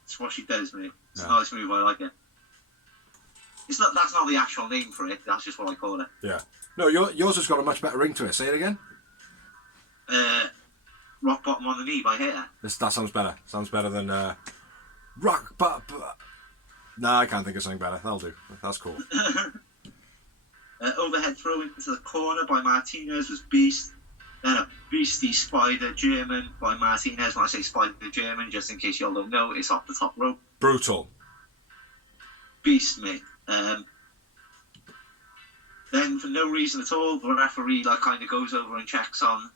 It's what she does, mate. It's Yeah. a nice move, I like it. That's not the actual name for it, that's just what I call it. Yeah. No, yours has got a much better ring to it. Say it again. Rock bottom on the knee by Hayter. That sounds better. Sounds better than rock bottom. Nah, I can't think of something better. That'll do. That's cool. Overhead throw into the corner by Martinez was beast. Then a beastie spider German by Martinez. When I say spider German, just in case y'all don't know, it's off the top rope. Brutal. Beast, mate. Then for no reason at all, the referee kind of goes over and checks on.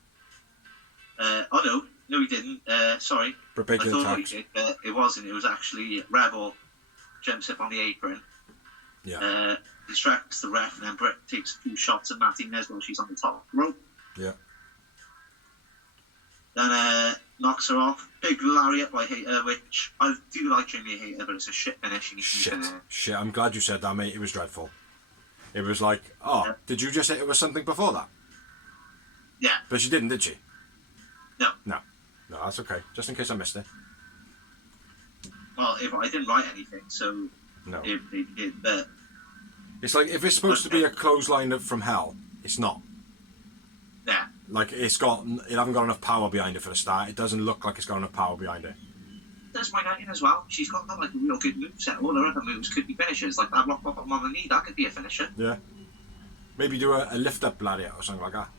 No, he didn't. Sorry, I thought he did. It wasn't. It was actually Rebel jumps up on the apron. Yeah. Distracts the ref, and then Britt takes 2 shots at Martinez while she's on the top rope. Yeah. Then knocks her off. Big lariat by Hayter, which I do like Jamie Hayter, but it's a shit finish. Shit. I'm glad you said that, mate. It was dreadful. It was like, Did you just say it was something before that? Yeah. But she didn't, did she? No, that's okay. Just in case I missed it. Well, if I didn't write anything, so No. it did. But It's like, if it's supposed to be a clothesline from hell, it's not. Like it haven't got enough power behind it for the start. It doesn't look like it's got enough power behind it. That's my night as well. She's got like a real good moveset. All her other moves could be finishes, like that rock bottom on the knee. That could be a finisher. Yeah. Maybe do a lift up lariat or something like that.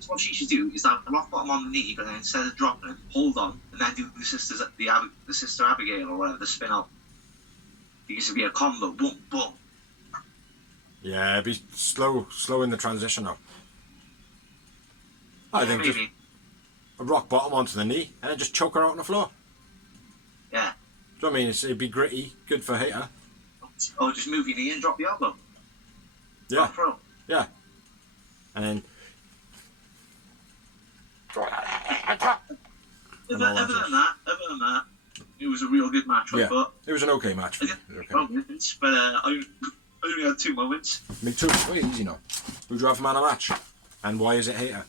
So what she should do is have the rock bottom on the knee, but then instead of dropping, hold on, and then do the sister Abigail or whatever, the spin up. It used to be a combo, boom, boom. Yeah, be slow in the transition up. I think maybe. just a rock bottom onto the knee and then just choke her out on the floor. Yeah. Do you know what I mean? It'd be gritty, good for Hater. Oh, just move your knee and drop the elbow. Yeah. Pro. Yeah. And then. Other than that, it was a real good match. Yeah. But it was an okay match. I didn't moments, but I only had 2 moments. Me too. Very easy now. Who'd you have for man of the match? And why is it Hater?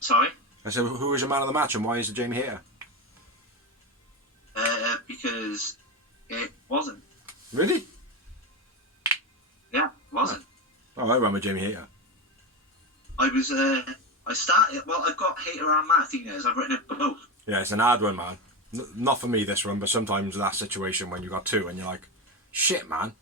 Sorry? I said, who is your man of the match and why is it Jamie Hater? Because it wasn't. Really? Yeah, it wasn't. Oh, I went with Jamie Hater. I started, well, I've got Hater and Martinez. I've written it both. Yeah, it's an hard one, man. Not for me, this one, but sometimes that situation when you got two and you're like, shit, man.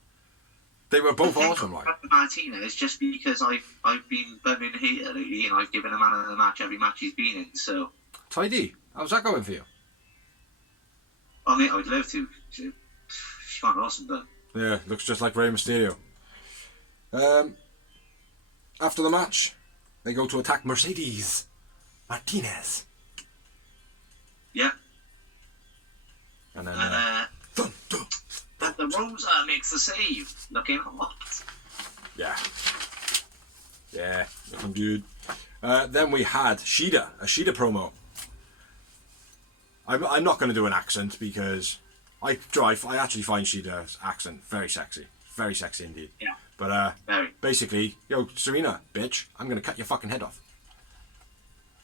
They were both awesome, like. Martinez, just because I've been bumming Hater lately and I've given a man of the match every match he's been in, so. Tidy. How's that going for you? Oh, mate, I'd love to. She's quite awesome, but. Yeah, looks just like Rey Mysterio. After the match, they go to attack Mercedes Martinez. Yeah. And then the Rosa makes the save. Looking hot. Yeah. Yeah, looking good. Then we had Shida, a Shida promo. I'm not going to do an accent because I actually find Shida's accent very sexy indeed. Yeah. But very. Basically, yo, Serena, bitch, I'm going to cut your fucking head off.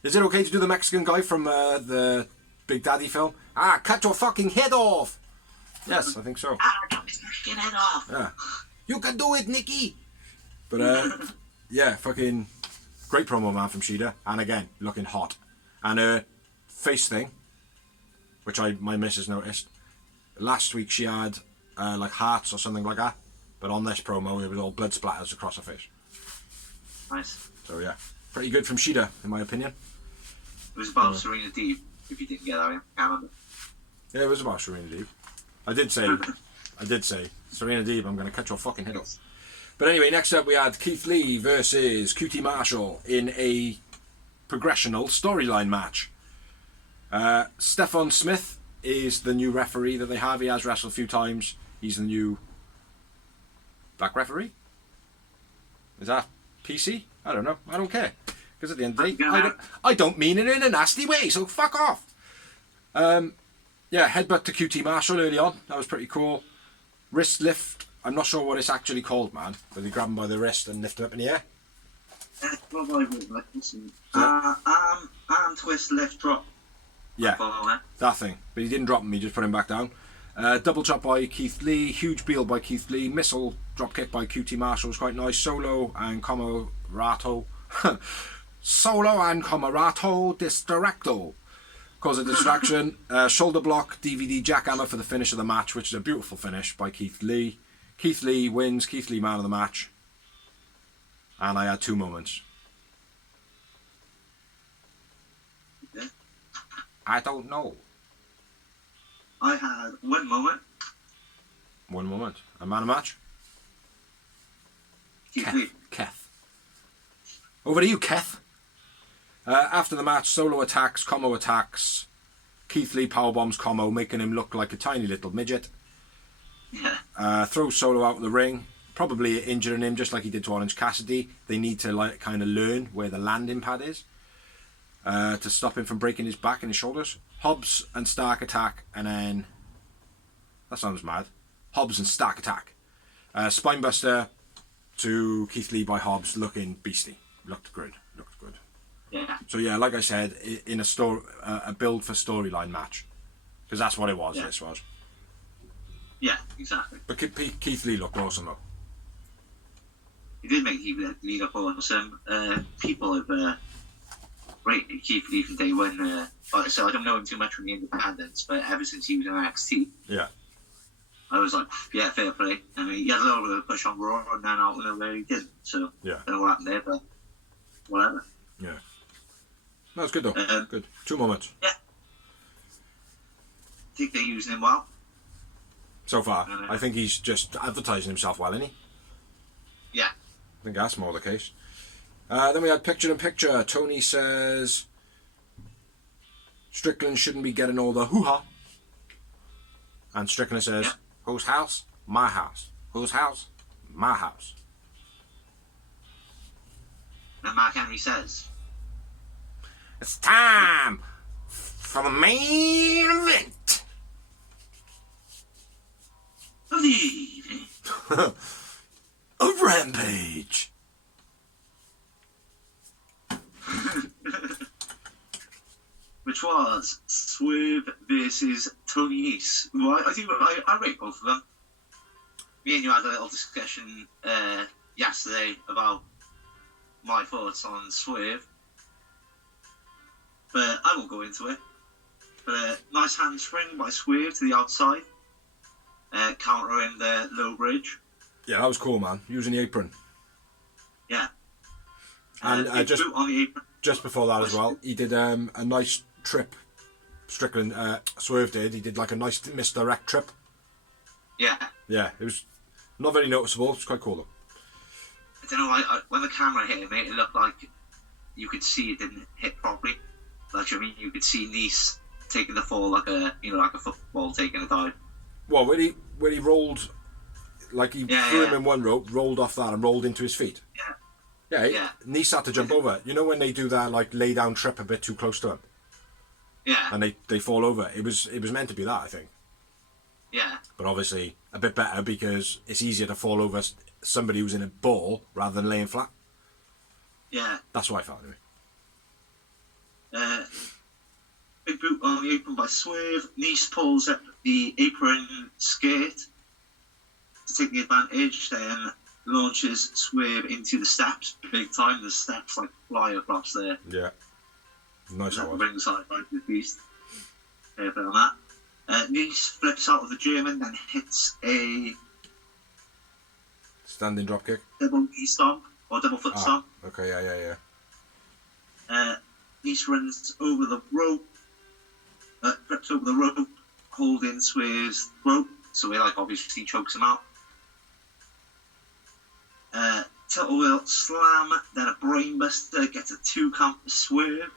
Is it okay to do the Mexican guy from the Big Daddy film? Cut your fucking head off! Yes, I think so. Cut his fucking head off! Yeah. You can do it, Nikki! But, yeah, fucking great promo, man, from Shida. And again, looking hot. And her face thing, which my missus noticed. Last week she had, like, hearts or something like that. But on this promo, it was all blood splatters across her face. Nice. So, yeah. Pretty good from Shida, in my opinion. It was about Serena Deeb, if you didn't get that, I can't remember. Yeah, it was about Serena Deeb. I did say, Serena Deeb, I'm going to cut your fucking head off. But anyway, next up we had Keith Lee versus QT Marshall in a progressional storyline match. Stefan Smith is the new referee that they have. He has wrestled a few times. He's the new black referee. Is that PC? I don't know. I don't care. Because at the end of the day, I don't mean it in a nasty way, so fuck off. Yeah, headbutt to QT Marshall early on. That was pretty cool. Wrist lift. I'm not sure what it's actually called, man. But they grab him by the wrist and lift him up in the air. Arm twist, left drop. Yeah, that thing. But he didn't drop him, he just put him back down. Double chop by Keith Lee. Huge Beal by Keith Lee. Missile drop kick by QT Marshall was quite nice. Solo and Comarato. Solo and Comarato Distracto. Cause a distraction. Shoulder block, DVD jackhammer for the finish of the match, which is a beautiful finish by Keith Lee. Keith Lee wins. Keith Lee man of the match. And I had 2 moments. Yeah. I don't know. I had 1 moment. 1 moment. A man of the match? Keith Lee. Keth. Over to you, Keth. After the match, Solo attacks, Como attacks. Keith Lee powerbombs Como, making him look like a tiny little midget. Yeah. Throws Solo out of the ring, probably injuring him just like he did to Orange Cassidy. They need to like kind of learn where the landing pad is to stop him from breaking his back and his shoulders. Hobbs and Stark attack, and then that sounds mad. Hobbs and Stark attack. Spinebuster to Keith Lee by Hobbs, looking beastly. Looked good. Yeah. So yeah, like I said, in a build for storyline match, because that's what it was. Yeah. This was. Yeah, exactly. But Keith Lee looked awesome though. He did make Keith Lee look awesome. People have Right, Keith Lee from day one. Like I said, I don't know him too much from the independents, but ever since he was in NXT, Yeah. I was like, yeah, fair play. I mean, he had a little bit of a push on Raw, and then out of nowhere he didn't. So, Yeah. I don't know what happened there, but whatever. Yeah. No, it's good though. Good. 2 moments. Yeah. I think they're using him well. So far. I think he's just advertising himself well, isn't he? Yeah. I think that's more the case. Then we had picture-in-picture. Tony says Strickland shouldn't be getting all the hoo-ha. And Strickland says, yeah. Whose house? My house. Whose house? My house. And Mark Henry says, It's time for the main event of the evening. of Rampage. Which was Swerve versus Tony Nese, who I think I rate both of them. Me and you had a little discussion yesterday about my thoughts on Swerve, but I won't go into it. But a nice handspring by Swerve to the outside, countering the low bridge. Yeah, that was cool, man. Using the apron. Yeah. And just on the apron. Just before that as well, he did a nice trip. Strickland, Swerve did. He did like a nice misdirect trip. Yeah. Yeah, it was not very noticeable. It's quite cool though. I don't know. When the camera hit him, it looked like you could see it didn't hit properly. Like I mean, you could see Nese taking the fall like a football taking a dive. Well, when he rolled, like he threw him in one rope, rolled off that, and rolled into his feet. Yeah. Yeah, Nese had to jump over. You know when they do that like lay down trip a bit too close to him? Yeah. And they fall over. It was meant to be that, I think. Yeah. But obviously a bit better because it's easier to fall over somebody who's in a ball rather than laying flat. Yeah. That's what I felt anyway. Big boot on the apron by Swerve. Nese pulls up the apron skirt to take the advantage, then launches Swerve into the steps big time. The steps like fly across there. Yeah. Nice that was. Ringside right to the beast. Fair play on that. Nese flips out of the German, then hits a Standing drop kick. double knee stomp or double foot stomp. Okay, yeah. Nese runs over the rope, flips over the rope, holding Swerve's throat, so he obviously chokes him out. Tilt wheel slam, then a brainbuster, gets a 2 count for Swerve.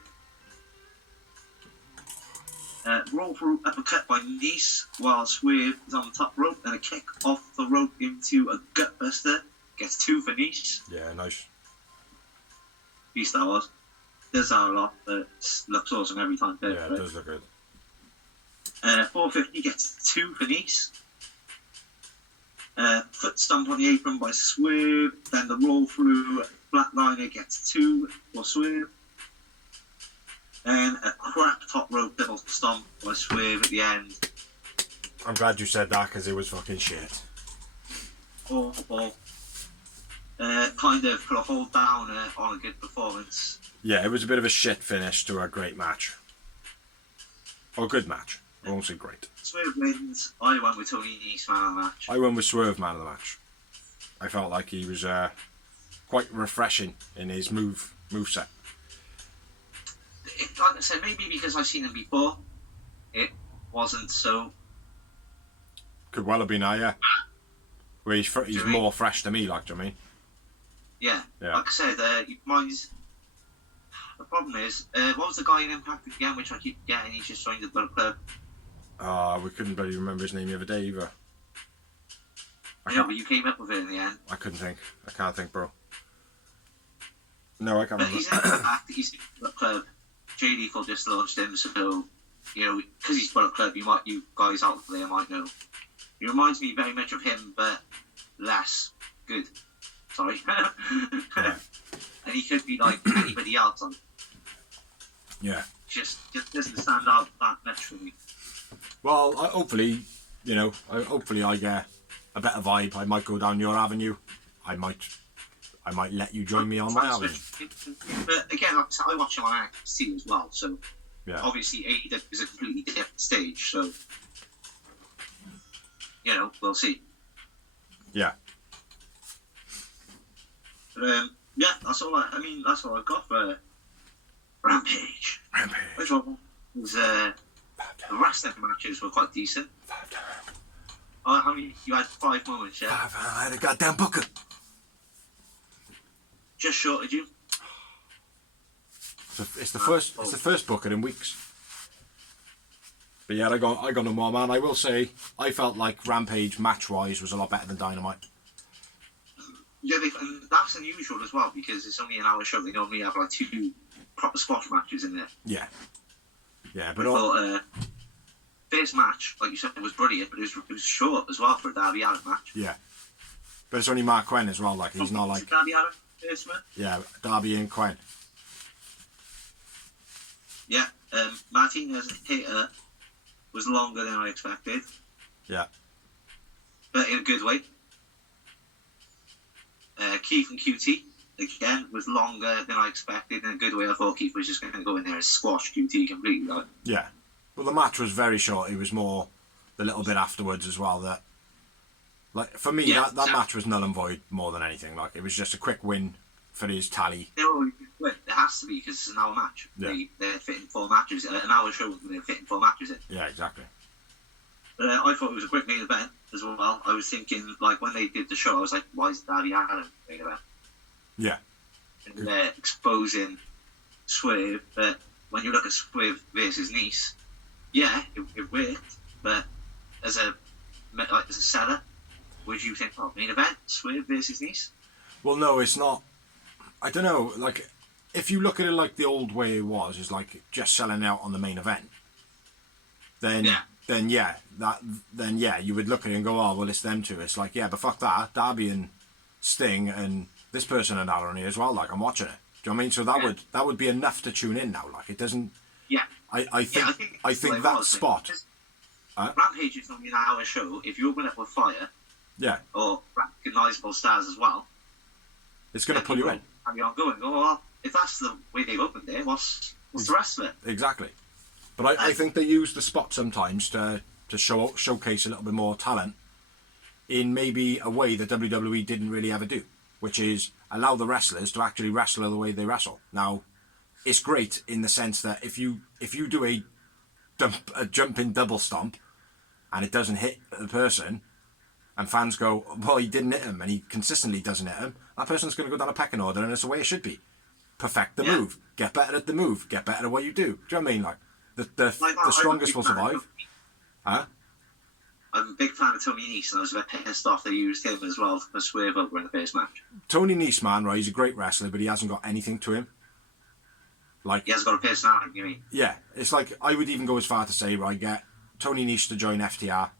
Roll through uppercut by Nese while Swerve is on the top rope, and a kick off the rope into a gutbuster, gets 2 for Nese. Yeah, nice. Beast that was. Does that a lot, but looks awesome every time. Yeah, it does look good. 450 gets 2 for Nese. Foot stomp on the apron by Swerve, then the roll through flatliner gets 2 for Swerve. Then a crap top rope double stomp by Swerve at the end. I'm glad you said that because it was fucking shit. Awful. Kind of put a hold down on a good performance. Yeah, it was a bit of a shit finish to a great match. Or good match. I won't say great. Swerve wins. I went with Tony Nese man of the match. I went with Swerve man of the match. I felt like he was quite refreshing in his move set. Like I said, maybe because I've seen him before, it wasn't so. Could well have been yeah. Where he's more fresh to me, like, do you know what I mean? Yeah. Yeah. Like I said, mine's. The problem is, what was the guy in Impact again, which I keep forgetting? He's just joined the Bullet Club. We couldn't really remember his name the other day either. Yeah, but you came up with it in the end. I couldn't think. I can't think, bro. No, I can't remember. He's in Impact. He's in the Bullet Club. Jay Lethal just launched him, so because he's Bullet Club, you guys out there might know. He reminds me very much of him, but less good. Sorry. Yeah. And he could be like anybody else. Yeah. Just doesn't stand out that much for me. Well, hopefully, hopefully I get a better vibe. I might go down your avenue. I I might let you join me on my avenue. But again, like I said, I watch it on NXT as well, so Yeah. obviously AEW is a completely different stage, so we'll see. Yeah. But yeah, that's all. That's all I've got for Rampage. Which one was the wrestling matches were quite decent. How many? You had 5 moments, yeah. I had a goddamn booker. Just shorted you. It's the first booker in weeks. But yeah, I got no more, man. I will say I felt like Rampage match-wise was a lot better than Dynamite. Yeah, and that's unusual as well because it's only an hour show. They normally have like 2 proper squash matches in there. Yeah. Yeah, but I thought first match, like you said, was brilliant, but it was short as well for a Darby Allin match. Yeah. But it's only Mark Quinn as well. Like he's not like Darby Allin first man. Yeah, Darby and Quinn. Yeah, Martinez's hitter was longer than I expected. Yeah. But in a good way. Keith and QT, again, was longer than I expected. In a good way, I thought Keith was just going to go in there and squash QT completely. Like. Yeah. Well, the match was very short. It was more the little bit afterwards as well. That, like, for me, that match was null and void more than anything. Like, it was just a quick win for his tally. It has to be because it's an hour match. Yeah. They're fitting 4 matches. An hour show, they're fitting 4 matches in. Yeah, exactly. But I thought it was a quick main event as well. I was thinking, like, when they did the show, I was like, why is Darby Allin main event? Yeah. And they're exposing Swerve, but when you look at Swerve versus Nice, yeah, it worked, but as a seller, would you think, main event, Swerve versus Nice? Well, no, it's not. I don't know, like, if you look at it like the old way it was, is like just selling out on the main event, then you would look at it and go, oh, well, it's them two. It's like, yeah, but fuck that. Darby and Sting and this person and that are on here as well. Like, I'm watching it. Do you know what I mean? So that would be enough to tune in now. Like, it doesn't. Yeah. I think that spot. Rampage is only an hour show. If you open it with fire, yeah, or recognisable stars as well, it's going to pull you in. Carry on going. Go, well, if that's the way they've opened it, what's the rest of it? Exactly. But I think they use the spot sometimes to showcase a little bit more talent in maybe a way that WWE didn't really ever do, which is allow the wrestlers to actually wrestle the way they wrestle. Now, it's great in the sense that if you do a jumping double stomp and it doesn't hit the person, and fans go, well, he didn't hit him, and he consistently doesn't hit him, that person's going to go down a pecking order, and it's the way it should be. Perfect the move. Get better at the move. Get better at what you do. Do you know what I mean? Like, the strongest will survive. Huh? I'm a big fan of Tony Nese, and I was a bit pissed off they used him as well for Swerve over in the first match. Tony Nese, man, right, he's a great wrestler, but he hasn't got anything to him. Like, he hasn't got a personality, you mean? Yeah, it's like, I would even go as far to say, right, get Tony Nese to join FTR.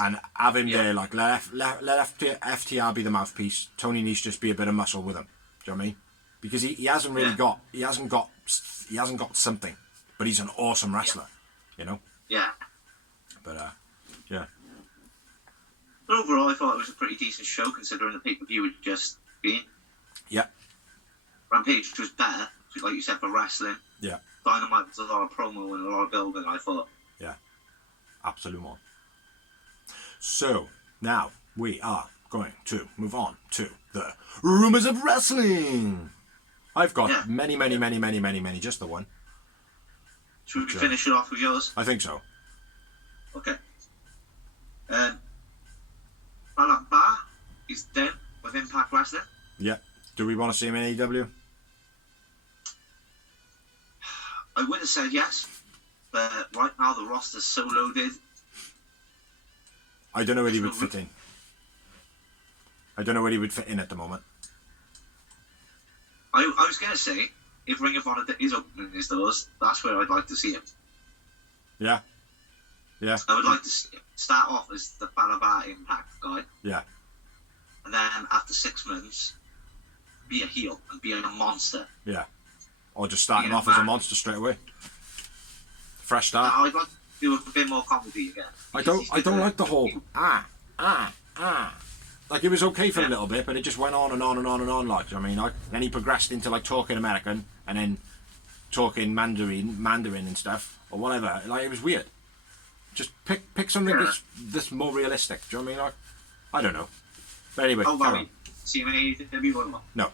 And have him there, like, let FTR be the mouthpiece. Tony Nese just be a bit of muscle with him. Do you know what I mean? Because he hasn't really got, he hasn't got something, but he's an awesome wrestler, you know? Yeah. But, yeah. But overall, I thought it was a pretty decent show considering the pay-per-view had just been. Yeah. Rampage was better, like you said, for wrestling. Yeah. Dynamite was a lot of promo and a lot of building, I thought. Yeah. Absolutely. So, now we are going to move on to the Rumors of Wrestling. I've got many, just the one. Should we finish it off with yours? I think so. Okay. Alan Barr is done with Impact Wrestling. Yeah. Do we want to see him in AEW? I would have said yes, but right now the roster's so loaded. I don't know where he would fit in. I don't know where he would fit in at the moment. I was going to say, if Ring of Honor is opening his doors, that's where I'd like to see him. Yeah. Yeah. I would like to start off as the Balabar Impact guy. Yeah. And then after 6 months, be a heel and be a monster. Yeah. Or just start him off as a monster straight away. Fresh start. I'd like to do a bit more comedy again. I don't like the whole Like, it was okay for a little bit, but it just went on and on and on and on. Like, I mean, then he progressed into like talking American and then talking Mandarin and stuff or whatever. Like, it was weird. Just pick something that's more realistic. Do you know what I mean? Like, I don't know. But anyway, see him in AEW? No.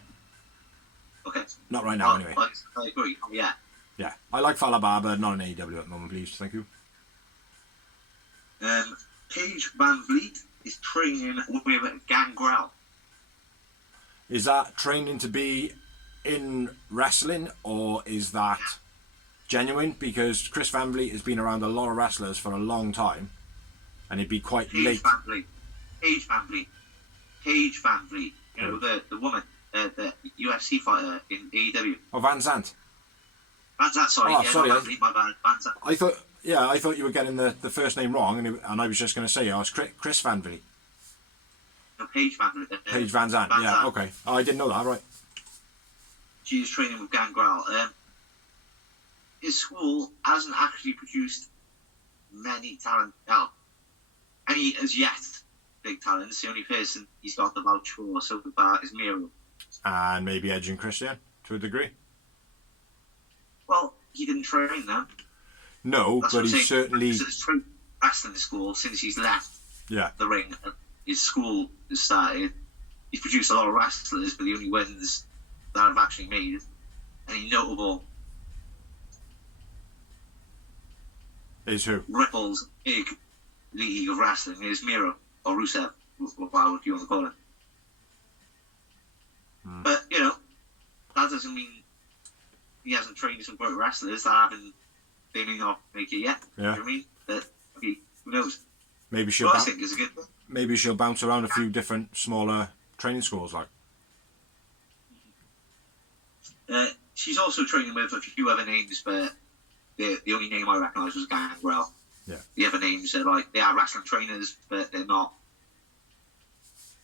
Okay. Not right now, anyway. I agree. Yeah. Yeah, I like Falaba, but not in AEW at the moment, please. Thank you. Paige Van Vliet is training with Gangrel. Is that training to be in wrestling, or is that genuine? Because Chris Van Vliet has been around a lot of wrestlers for a long time, and it'd be quite late. Paige Van Vliet. You know, the woman, the UFC fighter in AEW. Oh, Van Zandt. Van Zandt, sorry. Oh, sorry. Van Vliet, my bad. Van Zandt. I thought you were getting the first name wrong, and I was just going to say, it's Chris Van Vliet. No, Paige Van Vliet. Paige Van Zandt, yeah, okay. Oh, I didn't know that, right. She's training with Gangrel. His school hasn't actually produced many talent. Well, any as yet big talents. The only person he's got the vouch for so far is NERO. And maybe Edge and Christian, to a degree. Well, he didn't train them. No, but he certainly... He's trained wrestling school since he's left the ring. His school has started. He's produced a lot of wrestlers, but the only ones that have actually made any notable is who? Ripples big league of wrestling is Miro or Rusev, whatever you want to call it. But you know, that doesn't mean he hasn't trained some great wrestlers that they may not make it yet. Yeah. You know what I mean? But who knows? Maybe she'll. I think is a good thing. Maybe she'll bounce around a few different smaller training schools, like. She's also training with a few other names, but the only name I recognise was Gangrel. Yeah. The other names are like they are wrestling trainers, but they're not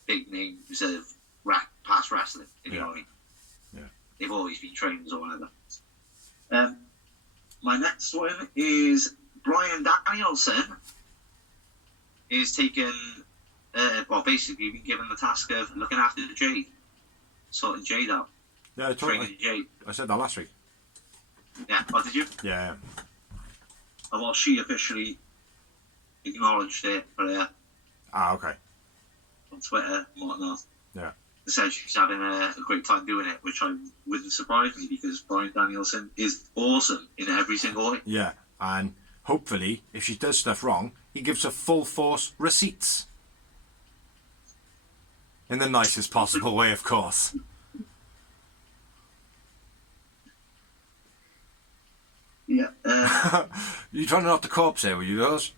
big names of past wrestling. If you know what I mean. Yeah. They've always been trainers or whatever. My next one is Bryan Danielson is taken. Basically been given the task of looking after Jade, sorting Jade out. Yeah, I said that last week. Yeah, oh, did you? Yeah. Well, she officially acknowledged it okay. On Twitter and whatnot. Yeah. They said she's having a great time doing it, which wouldn't surprise me because Bryan Danielson is awesome in every single way. Yeah, and hopefully, if she does stuff wrong, he gives her full force receipts. In the nicest possible way, of course. Yeah. You trying to knock the corpse here, were you, those?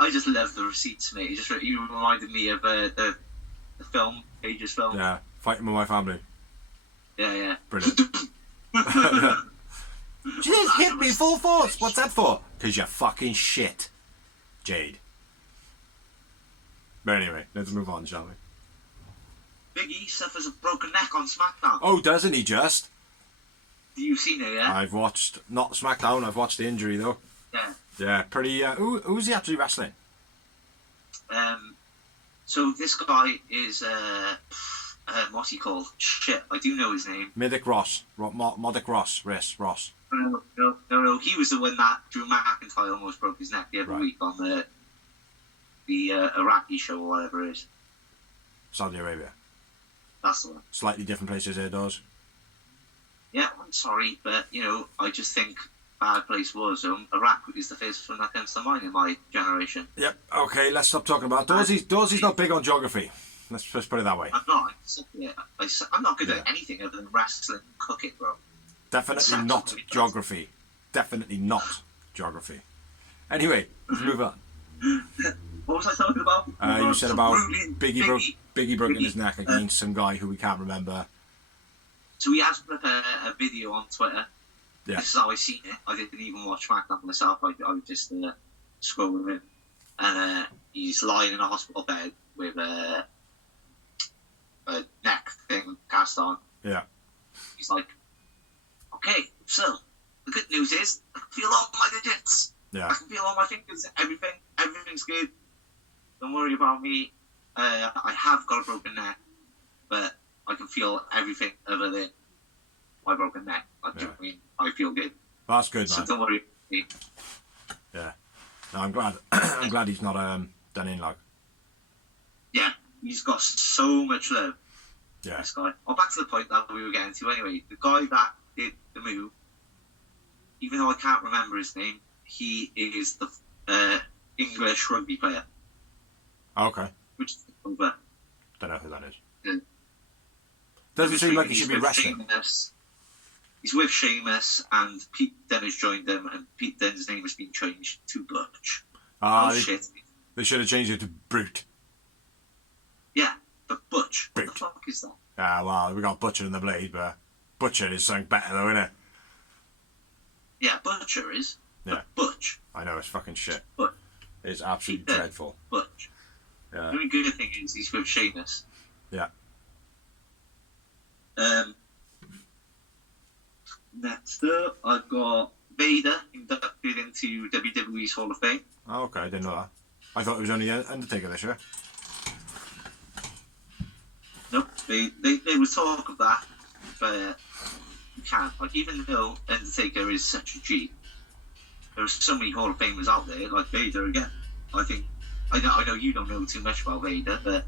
I just love the receipts, mate. You reminded me of the film, Page's film. Yeah, Fighting with My Family. Yeah. Brilliant. She just hit me full force. What's that for? Because you're fucking shit, Jade. But anyway, let's move on, shall we? Biggie suffers a broken neck on SmackDown. Oh, doesn't he just? You've seen it, yeah? I've watched, not SmackDown, I've watched the injury though. Yeah. Yeah, pretty, who's he actually wrestling? So this guy is, what's he called? Shit, I do know his name. Modic Ross. Ross. No, he was the one that Drew McIntyre almost broke his neck the other week on the Iraqi show or whatever it is. Saudi Arabia. That's the one. Slightly different places here, does. Yeah, I'm sorry, but, you know, I just think bad place was. Iraq is the first one that comes to mind in my generation. Yep, okay, let's stop talking about Dorsey's. Dorsey's not big on geography. Let's just put it that way. I'm not. I'm not good at anything other than wrestling and cooking, bro. Definitely not geography. Definitely not geography. Anyway, let's move on. What was I talking about? You said about Biggie broke his neck against some guy who we can't remember. So he has put up a video on Twitter. Yeah. This is how I seen it. I didn't even watch SmackDown myself. I was just scrolling it. And he's lying in a hospital bed with a neck thing cast on. Yeah. He's like, okay, so the good news is I can feel all my digits. Yeah. I can feel all my fingers, everything's good. don't worry about me. I have got a broken neck, but I can feel everything other than my broken neck. Like, Yeah. I mean, I feel good. That's good, So man. don't worry about me. Yeah. No, I'm glad. I'm glad he's not done in like. Yeah, he's got so much love. Yeah. This guy. Oh, back to the point that we were getting to anyway. The guy that did the move, even though I can't remember his name, he is the English rugby player. Okay. Which is over. Don't know who that is. Yeah. Doesn't seem like he should be with wrestling. He's with Sheamus, and Pete Dunne has joined them, and Pete Dunne's name has been changed to Butch. Shit. They should have changed it to Brute. Yeah, but Butch. Brute. What the fuck is that? Ah, well, we got Butcher and the Blade, but Butcher is something better though, isn't it? Yeah, Butcher is. Yeah. But Butch. I know, it's fucking shit. Butch. It's absolutely Pete Dunne. dreadful. Butch. Yeah. The only good thing is he's with Sheamus. Yeah. Next up, I've got Vader inducted into WWE's Hall of Fame. Oh, okay, I didn't know that. I thought it was only Undertaker this year. Nope, they was talk of that, but you can't. Like, even though Undertaker is such a G, there are so many Hall of Famers out there, like Vader again. I know you don't know too much about Vader, but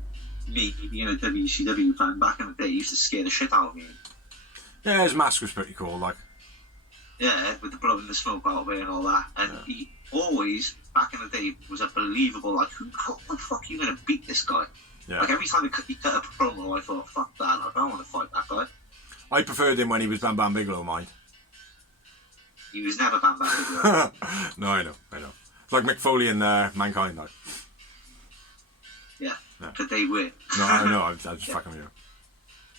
me, being a WCW fan back in the day, used to scare the shit out of me. Yeah, his mask was pretty cool, like. Yeah, with the blowing the smoke out of it and all that. And he always, back in the day, was unbelievable. Like, how the fuck are you going to beat this guy? Yeah. Like, every time he cut a promo, I thought, fuck that, like, I don't want to fight that guy. I preferred him when he was Bam Bam Bigelow, mind. He was never Bam Bam Bigelow. No, I know. It's like Mick Foley and Mankind, like. Yeah, but they win. No, I know, I just fucking with you.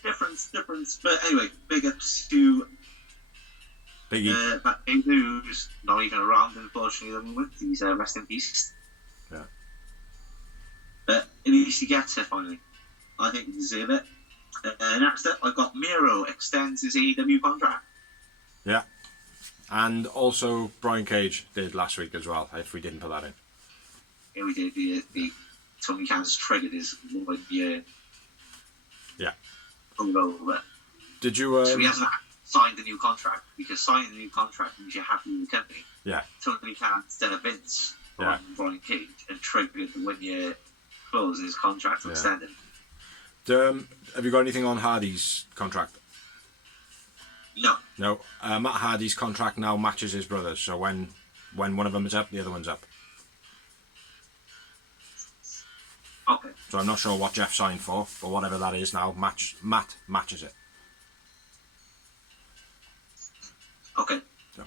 Difference. But anyway, big ups to Biggie. Matt Bader, who's not even around, unfortunately, at the moment. He's rest in peace. Yeah. But at least he gets it finally. I think he deserves it. Next up, I've got NERO extends his AEW contract. Yeah. And also Brian Cage did last week as well, if we didn't put that in. Yeah, we did. The Tony Khan's triggered his 1 year. Yeah. Over. Did you... So he hasn't signed a new contract, because signing a new contract means you're happy with the company. Yeah. Tony Khan's done a Vince Yeah. on Brian Cage and triggered the 1 year clause in his contract to extend it. Have you got anything on Hardy's contract? No. No. Matt Hardy's contract now matches his brother's, so when one of them is up, the other one's up. Okay. So I'm not sure what Jeff signed for, but whatever that is now, Matt matches it. Okay. So.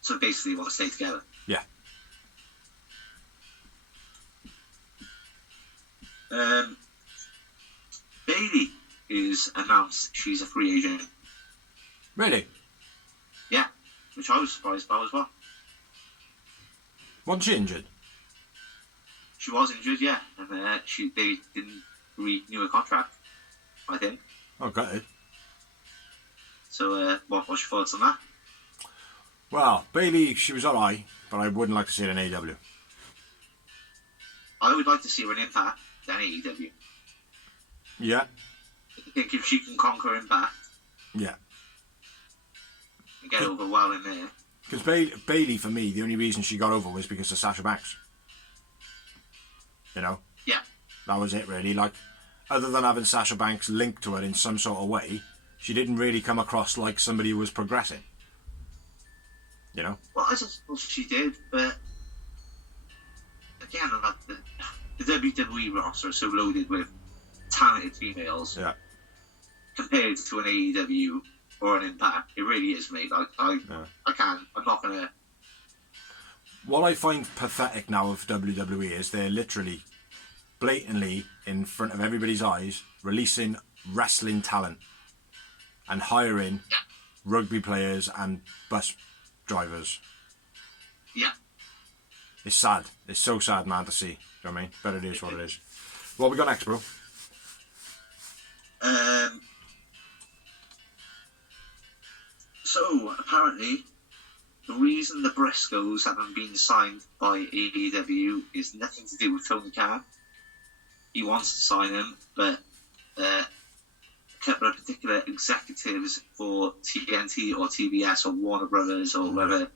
So basically you want to stay together. Yeah. Bailey is announced she's a free agent. Really? Yeah. Which I was surprised by as well. Wasn't she injured? She was injured, yeah. And they didn't renew a contract, I think. Okay. So what's your thoughts on that? Well, Bailey, she was alright, but I wouldn't like to see her in AEW. I would like to see her in Impact than AEW. Yeah. I think if she can conquer Impact Yeah. and get over well in there. Because Bailey, for me, the only reason she got over was because of Sasha Banks. You know? Yeah. That was it, really. Like, other than having Sasha Banks linked to her in some sort of way, she didn't really come across like somebody who was progressing. You know? Well, I suppose she did, but again, like the WWE roster is so loaded with talented females. Yeah. Compared to an AEW or an Impact, it really is, mate. I can't. I'm not gonna. What I find pathetic now of WWE is they're literally, blatantly, in front of everybody's eyes, releasing wrestling talent and hiring rugby players and bus drivers. Yeah. It's sad. It's so sad, man, to see. Do you know what I mean? But it is what it is. What we got next, bro? So apparently, the reason the Briscoes haven't been signed by AEW is nothing to do with Tony Khan. He wants to sign him, but a couple of particular executives for TNT or TBS or Warner Brothers or whoever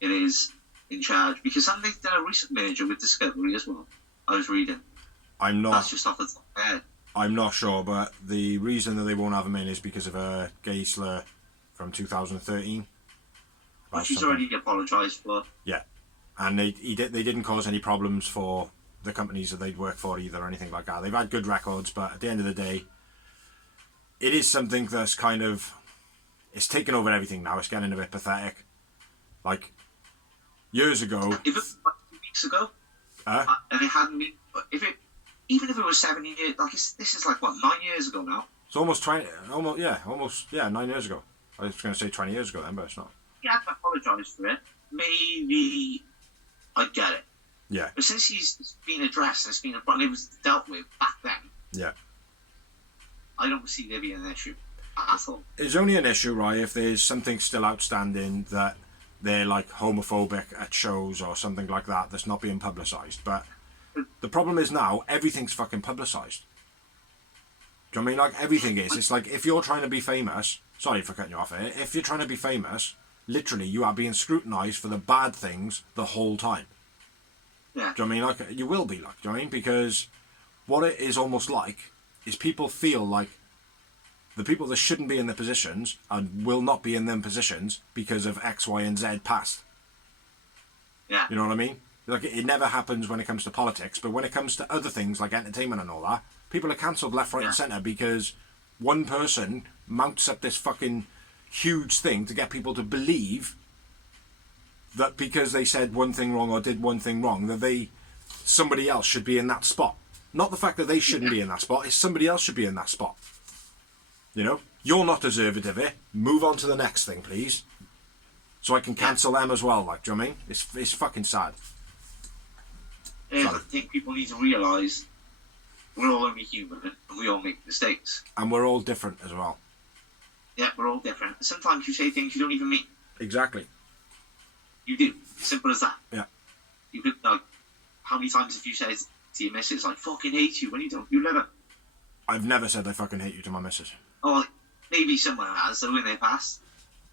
it is in charge. Because they've done a recent merger with Discovery as well. I was reading. That's just off the top of my head. I'm not sure, but the reason that they won't have him in is because of a gay slur from 2013. Which he's already apologised for. Yeah, and they didn't cause any problems for the companies that they'd work for either or anything like that. They've had good records, but at the end of the day, it is something that's kind of, it's taken over everything now. It's getting a bit pathetic. Like, years ago... If it was like 2 weeks ago, and it hadn't been... Even if it was 7 years... this is like, what, 9 years ago now? It's almost 9 years ago. I was going to say 20 years ago then, but it's not. He had to apologise for it. Maybe I get it. Yeah. But since he's been addressed and it was dealt with back then... Yeah. I don't see there being an issue at all. It's only an issue, right, if there's something still outstanding that they're like homophobic at shows or something like that that's not being publicised. But the problem is now everything's fucking publicised. Do you know what I mean? Like everything is. It's like if you're trying to be famous, sorry for cutting you off here, if you're trying to be famous, literally you are being scrutinised for the bad things the whole time. Yeah. Do you know what I mean? Like you will be like, do you know what I mean? Because what it is almost like is people feel like the people that shouldn't be in their positions and will not be in them positions because of X, Y, and Z past. Yeah. You know what I mean? Like it never happens when it comes to politics, but when it comes to other things like entertainment and all that, people are cancelled left, right, and centre because one person mounts up this fucking huge thing to get people to believe that because they said one thing wrong or did one thing wrong, that somebody else should be in that spot. Not the fact that they shouldn't be in that spot, it's somebody else should be in that spot. You know? You're not deserving of it. Move on to the next thing, please. So I can cancel them as well, like, do you know what I mean? It's fucking sad. I think people need to realise we're all only human and we all make mistakes. And we're all different as well. Yeah, we're all different. Sometimes you say things you don't even mean. Exactly. You do. Simple as that. Yeah. You could, like, how many times have you said to your missus, like, fucking hate you when you don't? You never. I've never said I fucking hate you to my missus. Oh, maybe someone has, though, in their past.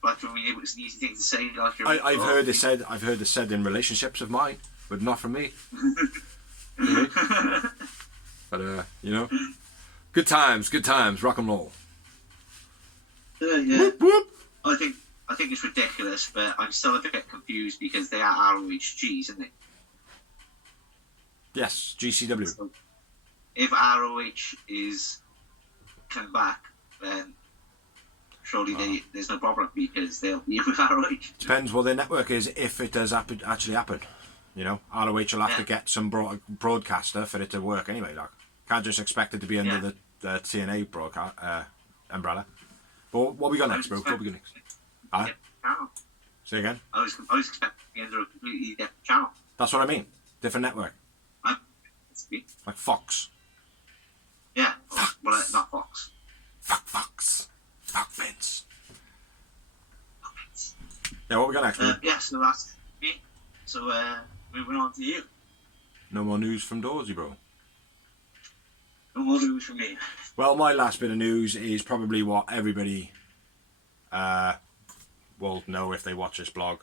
Like, I mean, it was an easy thing to say. Like, I've heard it said in relationships of mine, but not from me. But you know, good times, rock and roll. Yeah. Whoop, whoop. I think it's ridiculous, but I'm still a bit confused because they are ROHGs, isn't they? Yes, GCW. So if ROH is coming back, then surely there's no problem because they'll be with ROH. Depends what their network is if it does actually happen. You know, ROH will have to get some broadcaster for it to work anyway. Like, can't just expect it to be under the TNA broadcast umbrella. But what we got next, bro? What we got next? Say again. I was expecting to be under a completely different channel. That's what I mean. Different network. Like Fox. Yeah. Well, not Fox. Fuck Fox. Fuck Vince. Yeah, what we got next, bro? Yeah, so that's me. So, moving on to you. No more news from Dawsey, bro. No more news from me. Well, my last bit of news is probably what everybody will know if they watch this blog.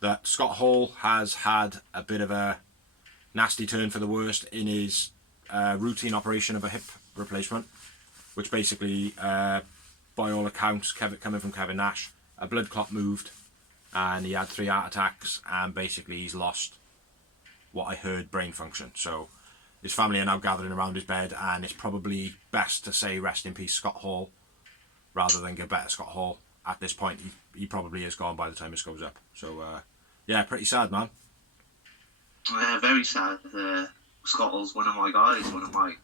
That Scott Hall has had a bit of a nasty turn for the worst in his routine operation of a hip replacement, which basically, by all accounts, coming from Kevin Nash, a blood clot moved, and he had 3 heart attacks, and basically he's lost what I heard brain function. So his family are now gathering around his bed, and it's probably best to say rest in peace Scott Hall rather than get better Scott Hall. At this point, he probably is gone by the time this goes up. So yeah, pretty sad, man. Very sad. Scott Hall's one of my guys, one of my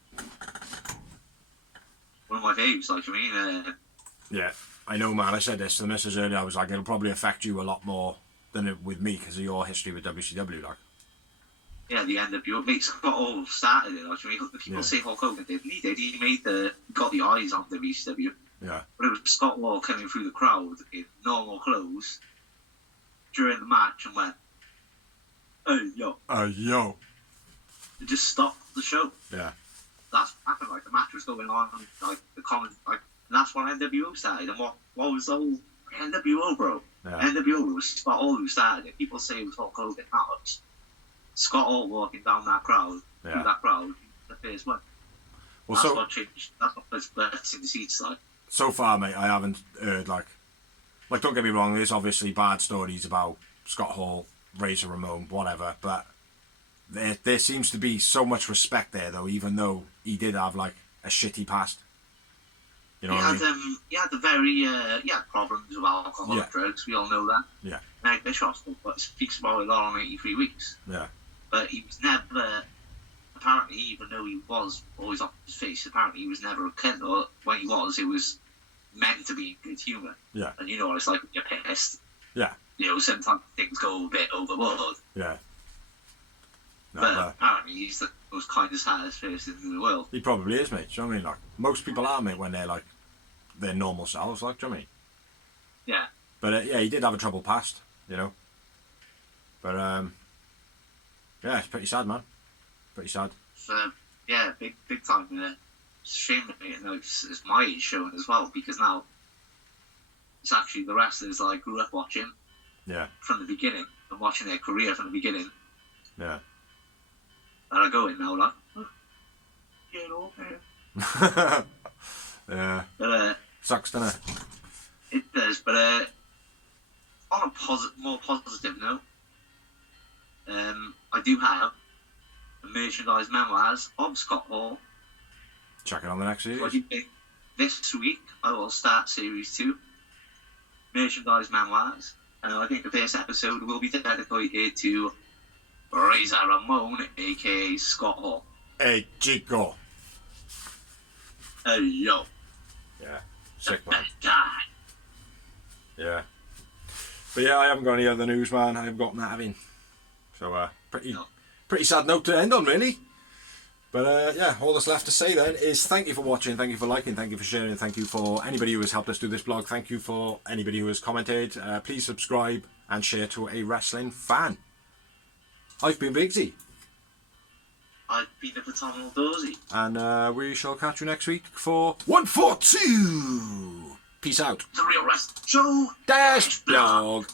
faves. Like, I mean, yeah, I know, man. I said this to the missus earlier. I was like, it'll probably affect you a lot more than it with me because of your history with WCW, like. Yeah, the NWO. Mate, Scott Hall started it. Like, I mean, people say Hulk Hogan did. He did. He got the eyes on WCW. Yeah. But it was Scott Hall coming through the crowd in normal clothes, during the match and went, "Hey, yo." Yo. It just stopped the show. Yeah. That's what happened. Like, the match was going on, like, the comment, like, and that's when NWO started. And what was the whole NWO, bro? Yeah. NWO was Scott Hall who started it. People say it was Hulk Hogan. That was Scott Hall walking down that crowd, through that crowd, the first one. Well, That's so what changed. That's what puts butts in the seats, like. so far, mate, I haven't heard like don't get me wrong. There's obviously bad stories about Scott Hall, Razor Ramon, whatever, but there seems to be so much respect there, though, even though he did have like a shitty past. You know what I mean? He had the very he had problems with alcohol and drugs. We all know that. Yeah. Meg Bischoff speaks about it a lot on 83 Weeks. Yeah. But he was never. Apparently, even though he was always off his face, apparently he was never a cunt. Or when he was, it was meant to be good humour. Yeah. And you know what it's like when you're pissed. Yeah. You know, sometimes things go a bit overboard. Yeah. No, But apparently he's the most kindest, saddest person in the world. he probably is, mate. Do you know what I mean? Like most people are, mate, when they're like their normal selves. Like, do you know what I mean? Yeah. But yeah, he did have a troubled past, you know. But yeah, it's pretty sad, man. Pretty sad. So yeah, big time. It's a shame that it's my age showing as well, because now it's actually the wrestlers that I grew up watching. Yeah. From the beginning, and watching their career from the beginning. Yeah. And I go in now like, oh, get over here. Yeah. But sucks, doesn't it? it does. But on a more positive note, I do have the merchandise memoirs of Scott Hall. Check it on the next series. So I do think this week I will start series 2, merchandise memoirs, and I think the first episode will be dedicated to Razor Ramon, aka Scott Hall. Hey, Chico. Hey, yo. Yeah. Sick, man. Die. Yeah. But yeah, I haven't got any other news, man. I haven't got that, having. So, pretty sad note to end on, really. But yeah, all that's left to say then is thank you for watching, thank you for liking, thank you for sharing, thank you for anybody who has helped us do this blog, thank you for anybody who has commented. Please subscribe and share to a wrestling fan. I've been Biggie. I've been the phenomenal Dorsey. And we shall catch you next week for 142. Peace out. The Real Wrestling Show Dash blog.